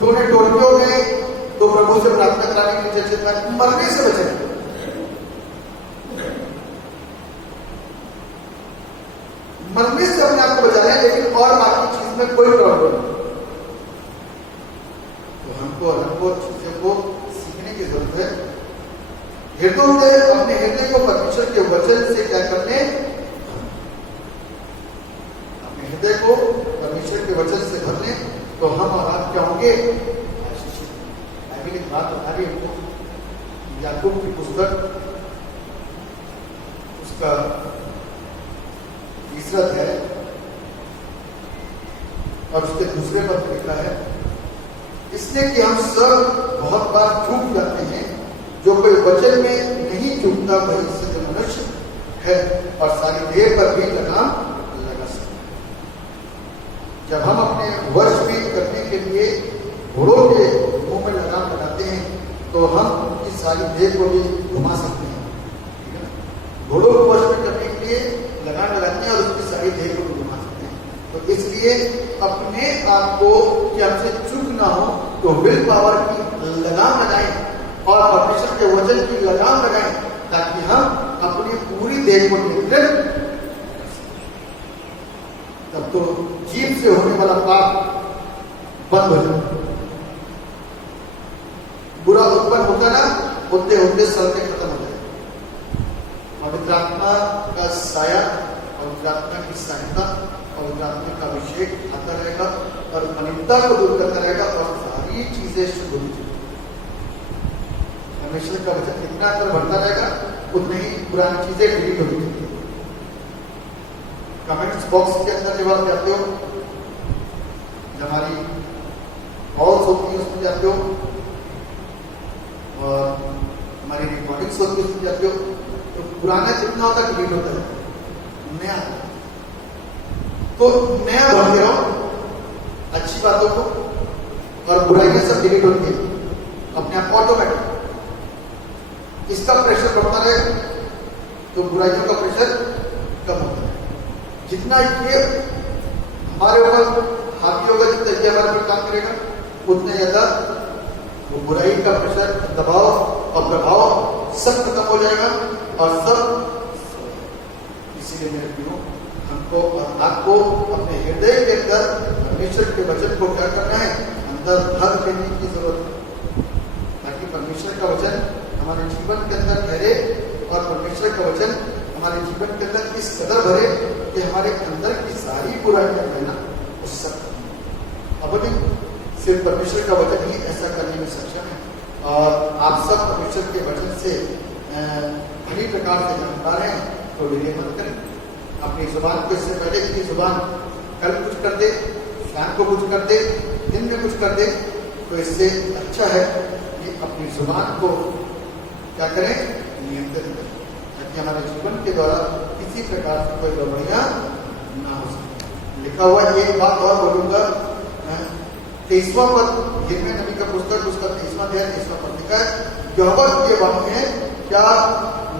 थोड़े टोटके हो गए तो प्रभु से प्रार्थना कराने के लिए चर्चेस में, मरने से बचे, मरने से अपने आप को बचा रहे हैं, लेकिन और बाकी चीज में कोई प्रॉब्लम नहीं। तो हमको चीजों को सीखने की जरूरत है। हृदय, अपने हृदय को परमेश्वर के वचन से क्या करने, अपने हृदय को परमेश्वर के वचन से भरने, तो हम और आप क्या होंगे, आशीषित। बाइबल की बात बता रही हमको, याकूब की पुस्तक उसका 3 अध्याय और उसके दूसरे पद में लिखा है, इसलिए कि हम सब बहुत बार चूक जाते हैं, जो कोई वचन में नहीं चूकता वही सिद्ध मनुष्य है और सारी देह पर भी लगाम लगा सकता है। जब हम अपने वर्ष भी करने के लिए घोड़ों के मुंह में लगाम लगाते हैं, तो हम उनकी सारी देह को भी घुमा सकते हैं। ठीक है, घोड़ों को वर्ष में करने के लिए लगाम लगाते हैं और उसकी सारी देह को भी घुमा सकते हैं। तो इसलिए अपने आप को कि हमसे चूक ना हो, तो विल पावर की लगाम लगाएं और परमेश्वर के वचन की लगाम लगाएं, ताकि हम अपनी पूरी देह को नियंत्रित, तब तो जीभ से होने वाला पाप बंद हो जाए। बुरा उत्पन्न होता ना, होते होते सलते खत्म हो जाए। पवित्र आत्मा का साया, पवित्र आत्मा की सहायता, पवित्र आत्मा का अभिषेक आता रहेगा और अनित्ता को दूर करता रहेगा और सारी चीजें शुभ होनी चाहिए। परमेश्वर का वचन जितना अंदर बढ़ता रहेगा, उतनी ही पुरानी चीजें डिलीट होती रहेगी। कमेंट्स बॉक्स के अंदर जब आप जाते हो, जब हमारी कॉल्स होती है उसमें जाते हो और हमारी रिकॉर्डिंग्स होती है उसमें जाते हो, तो पुराना जितना होता है डिलीट होता है, नया, तो नया बढ़ते रहो, अच्छी बातों को, और बुराइयां सब डिलीट होती है अपने आप ऑटोमेटिक। इसका प्रेशर बढ़ता रहेगा तो बुराइयों का प्रेशर कम होता है। जितना ये हमारे ऊपर हावी होगा, जितना ये हमारे ऊपर काम करेगा, उतना ज्यादा वो बुराई का प्रेशर, दबाव और प्रभाव सब खत्म हो जाएगा और सब। इसीलिए मेरे प्रियो, हमको और आपको अपने हृदय के अंदर परमेश्वर के वचन को क्या करना है, अंदर भर लेने की जरूरत है, ताकि परमेश्वर का वचन हमारे जीवन के अंदर ठहरे और परमेश्वर का वचन हमारे जीवन के अंदर इस कदर भरे कि हमारे अंदर की सारी बुराइयां है ना, उस सब अपनी सिर्फ परमेश्वर का वचन ही ऐसा करने में सक्षम है। और आप सब परमेश्वर के वचन से भली प्रकार से जानकार हैं, तो डिले मत करें। अपनी जुबान को इससे पहले कि जुबान कल कुछ कर दे, शाम को कुछ कर दे, दिन में कुछ कर दे, तो इससे अच्छा है कि अपनी जुबान को क्या करें, नियंत्रित करें, ताकि हमारे जीवन के द्वारा किसी प्रकार से कोई गड़बड़ियां ना हो सके। लिखा हुआ एक बात और बोलूंगा, 23वां पद यिर्मयाह नबी का पुस्तक, उसका 23वां अध्याय 23वां पद लिखा है, यहोवा की वाणी है, क्या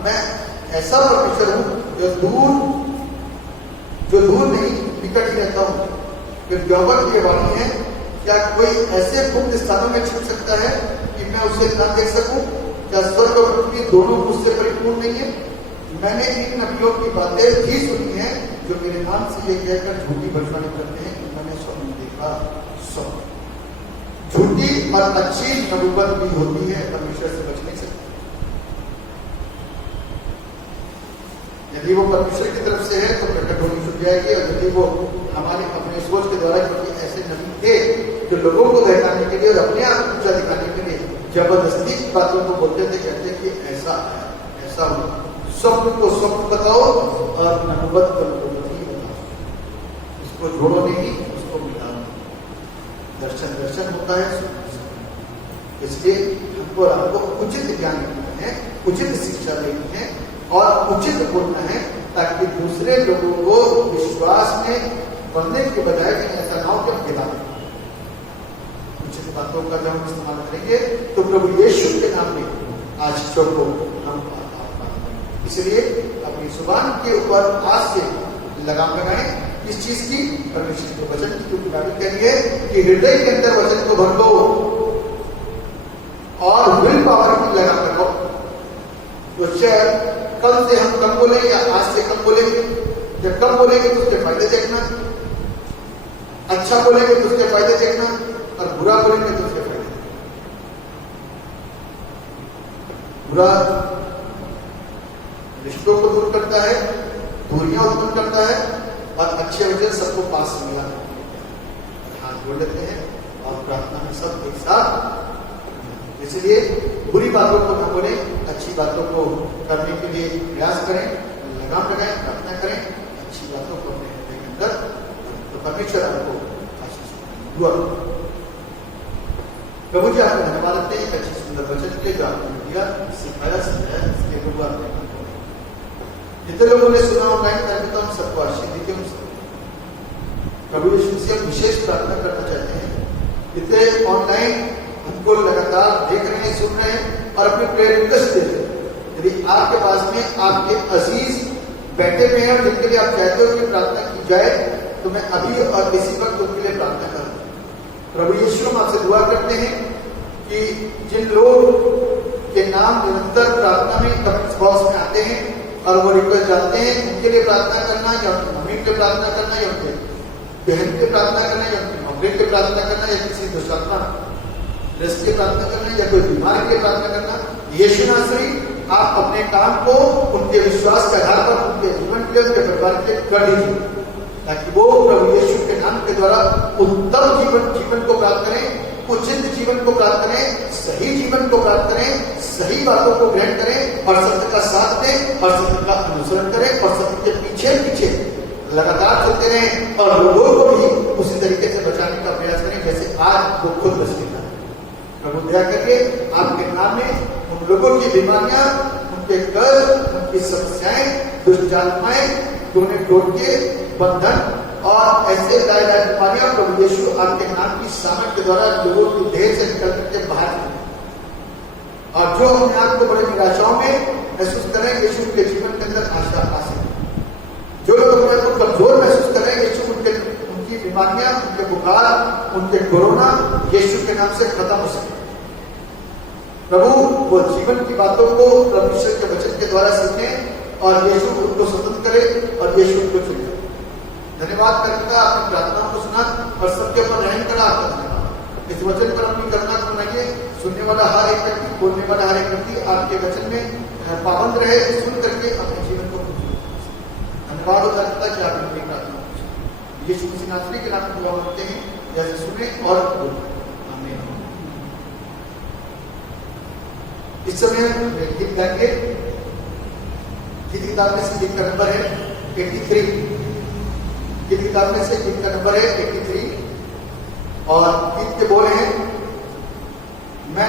मैं ऐसा परमेश्वर हूँ जो दूर नहीं, निकट ही रहता हूँ। फिर यहोवा की वाणी है, क्या कोई ऐसे गुप्त स्थानों में छिप सकता है कि मैं उसे न देख सकूं? क्या स्वर्ग और पृथ्वी दोनों मुझसे परिपूर्ण नहीं है? मैंने इन नबियों की बातें भी सुनी हैं जो मेरे नाम से ये कहकर झूठी भविष्यवाणी करते हैं कि मैंने स्वप्न देखा। स्वप्न झूठी और अच्छी नबूवत भी होती है, परमेश्वर से बच नहीं सकती। यदि वो परमेश्वर की तरफ से है तो प्रकट होनी छूट जाएगी, और यदि वो हमारे अपने सोच के द्वारा, क्योंकि ऐसे नबी थे जो लोगों को दहकाने के लिए और अपने आप को ऊंचा दिखाने के लिए जबरदस्ती बातों को बोलते थे, कहते कि ऐसा है, ऐसा हो। स्वप्न को स्वप्न बताओ और नबूवत को नबूवत ही बताओ, उसको जोड़ो नहीं, उसको मिटाओ। दर्शन दर्शन होता है, इसलिए हमको आपको उचित ज्ञान देना है, उचित शिक्षा देनी है और उचित बोलना है, ताकि दूसरे लोगों को विश्वास में बढ़ने के बजाय ऐसा ना हो कि हम गिरा दें। उचित बातों का जब हम इस्तेमाल करेंगे तो प्रभु यीशु के नाम में आशीषों को हम पाएंगे। इसलिए अपनी जुबान के ऊपर आज से लगाम लगाएं। इस चीज की, परमेश्वर के वचन की, क्योंकि बाइबल कह रही है कि हृदय के अंदर वचन को भर दो और विल पावर की लगाम लगाओ। तो चाहे कल से हम कम बोले या आज से कम बोलेंगे, जब कम बोलेंगे तो उसके फायदे देखना, अच्छा बोलेंगे तो उसके फायदे देखना, और बुरा बोलेंगे तो उसके फायदे। बुरा रिश्तों को दूर करता है, दूरियां उत्पन्न करता है, और अच्छे वचन सबको पास मिला हाथ जोड़ लेते हैं और प्रार्थना में सब एक साथ। इसलिए बुरी बातों को न बोले, अच्छी बातों को करने के लिए प्रयास करें, लगाम लगाएं, प्रार्थना करें, अच्छी बातों को अपने हृदय के अंदर, तो परमेश्वर आपको आशीष दुआ। प्रभु जी आपको धन्यवाद देते हैं, एक अच्छी सुंदर वचन के लिए जो आपने दिया, सिखाया, समझाया, इसके प्रभु आपने जितने लोगों ने सुना ऑनलाइन करके, हम सबको आशीष दीजिए। प्रभु यीशु से हम विशेष प्रार्थना करना चाहते हैं, जितने ऑनलाइन हमको लगातार देख रहे हैं, सुन रहे हैं और अपने प्रेयर रिक्वेस्ट दे रहे हैं, यदि आपके पास में आपके अजीज बैठे हुए हैं जिनके लिए आप चाहते हो कि प्रार्थना की जाए, तो मैं अभी और इसी वक्त उनके लिए प्रार्थना करूं। प्रभु यीशु हम आपसे दुआ करते हैं कि जिन लोग के नाम निरंतर प्रार्थना में कमेंट्स बॉक्स में आते हैं और वो रिक्वेस्ट जाते हैं, उनके लिए प्रार्थना करना, या उनकी मम्मी के प्रार्थना करना, या उनके बहन के प्रार्थना करना, या उनकी नौकरी के प्रार्थना करना, या किसी दुष्टात्मा की प्रार्थना करना, या कोई बीमार के प्रार्थना करना, यीशु नासरी आप अपने काम को उनके विश्वास के आधार पर उनके जीवन के, उनके परिवार के कर लीजिए, ताकि वो प्रभु यीशु के नाम के द्वारा उत्तम जीवन को प्राप्त करें, उचित जीवन को प्राप्त करें, सही जीवन को प्राप्त करें, सही बातों को ग्रहण करें और सत्य का साथ दें और सत्य का अनुसरण करें और सत्य के पीछे पीछे लगातार चलते रहें और लोगों को भी उसी तरीके से बचाने का प्रयास करें जैसे आज वो खुद बचते हैं। प्रभु दया करके आपके नाम में उन लोगों की बीमारियां, उनके कर्ज, उनकी समस्याएं, दुष्ट आत्माएं, टोटके, बंधन और ऐसे बीमारियां प्रभु यीशु आपके नाम की सामर्थ के द्वारा लोगों की देह से निकल करके बाहर निकले। और जो अपने आप को बड़े निराशाओं में महसूस कर रहे हैं, यीशु के जीवन के अंदर आशा आ सके। जो लोग अपने को कमजोर महसूस कर रहे हैं, यीशु उनकी बीमारियां, उनके बुखार, उनके कोरोना यीशु के नाम से खत्म हो सके। प्रभु वो जीवन की बातों को परमेश्वर के वचन के द्वारा सीखें और यीशु उनको स्वतंत्र करे और यीशु उनको चुने। धन्यवाद करता आपकी प्रार्थनाओं को सुना और सबके ऊपर रहम करा। आपका धन्यवाद। इस वचन पर अपनी करुणा को बनाइए। सुनने वाला हर एक व्यक्ति, बोलने वाला हर एक व्यक्ति आपके वचन में पाबंद रहे, सुन करके अपने जीवन को धन्यवाद होता कि आप अपनी प्रार्थना यीशु मसीह नासरी के नाम में दुआ मांगते हैं, जैसे सुने और बोले। इस समय हम गीत गाएंगे। गीत किताब में से गीत का नंबर है 83। गीत किताब में से गीत का नंबर है 83 और गीत के बोल हैं, मैं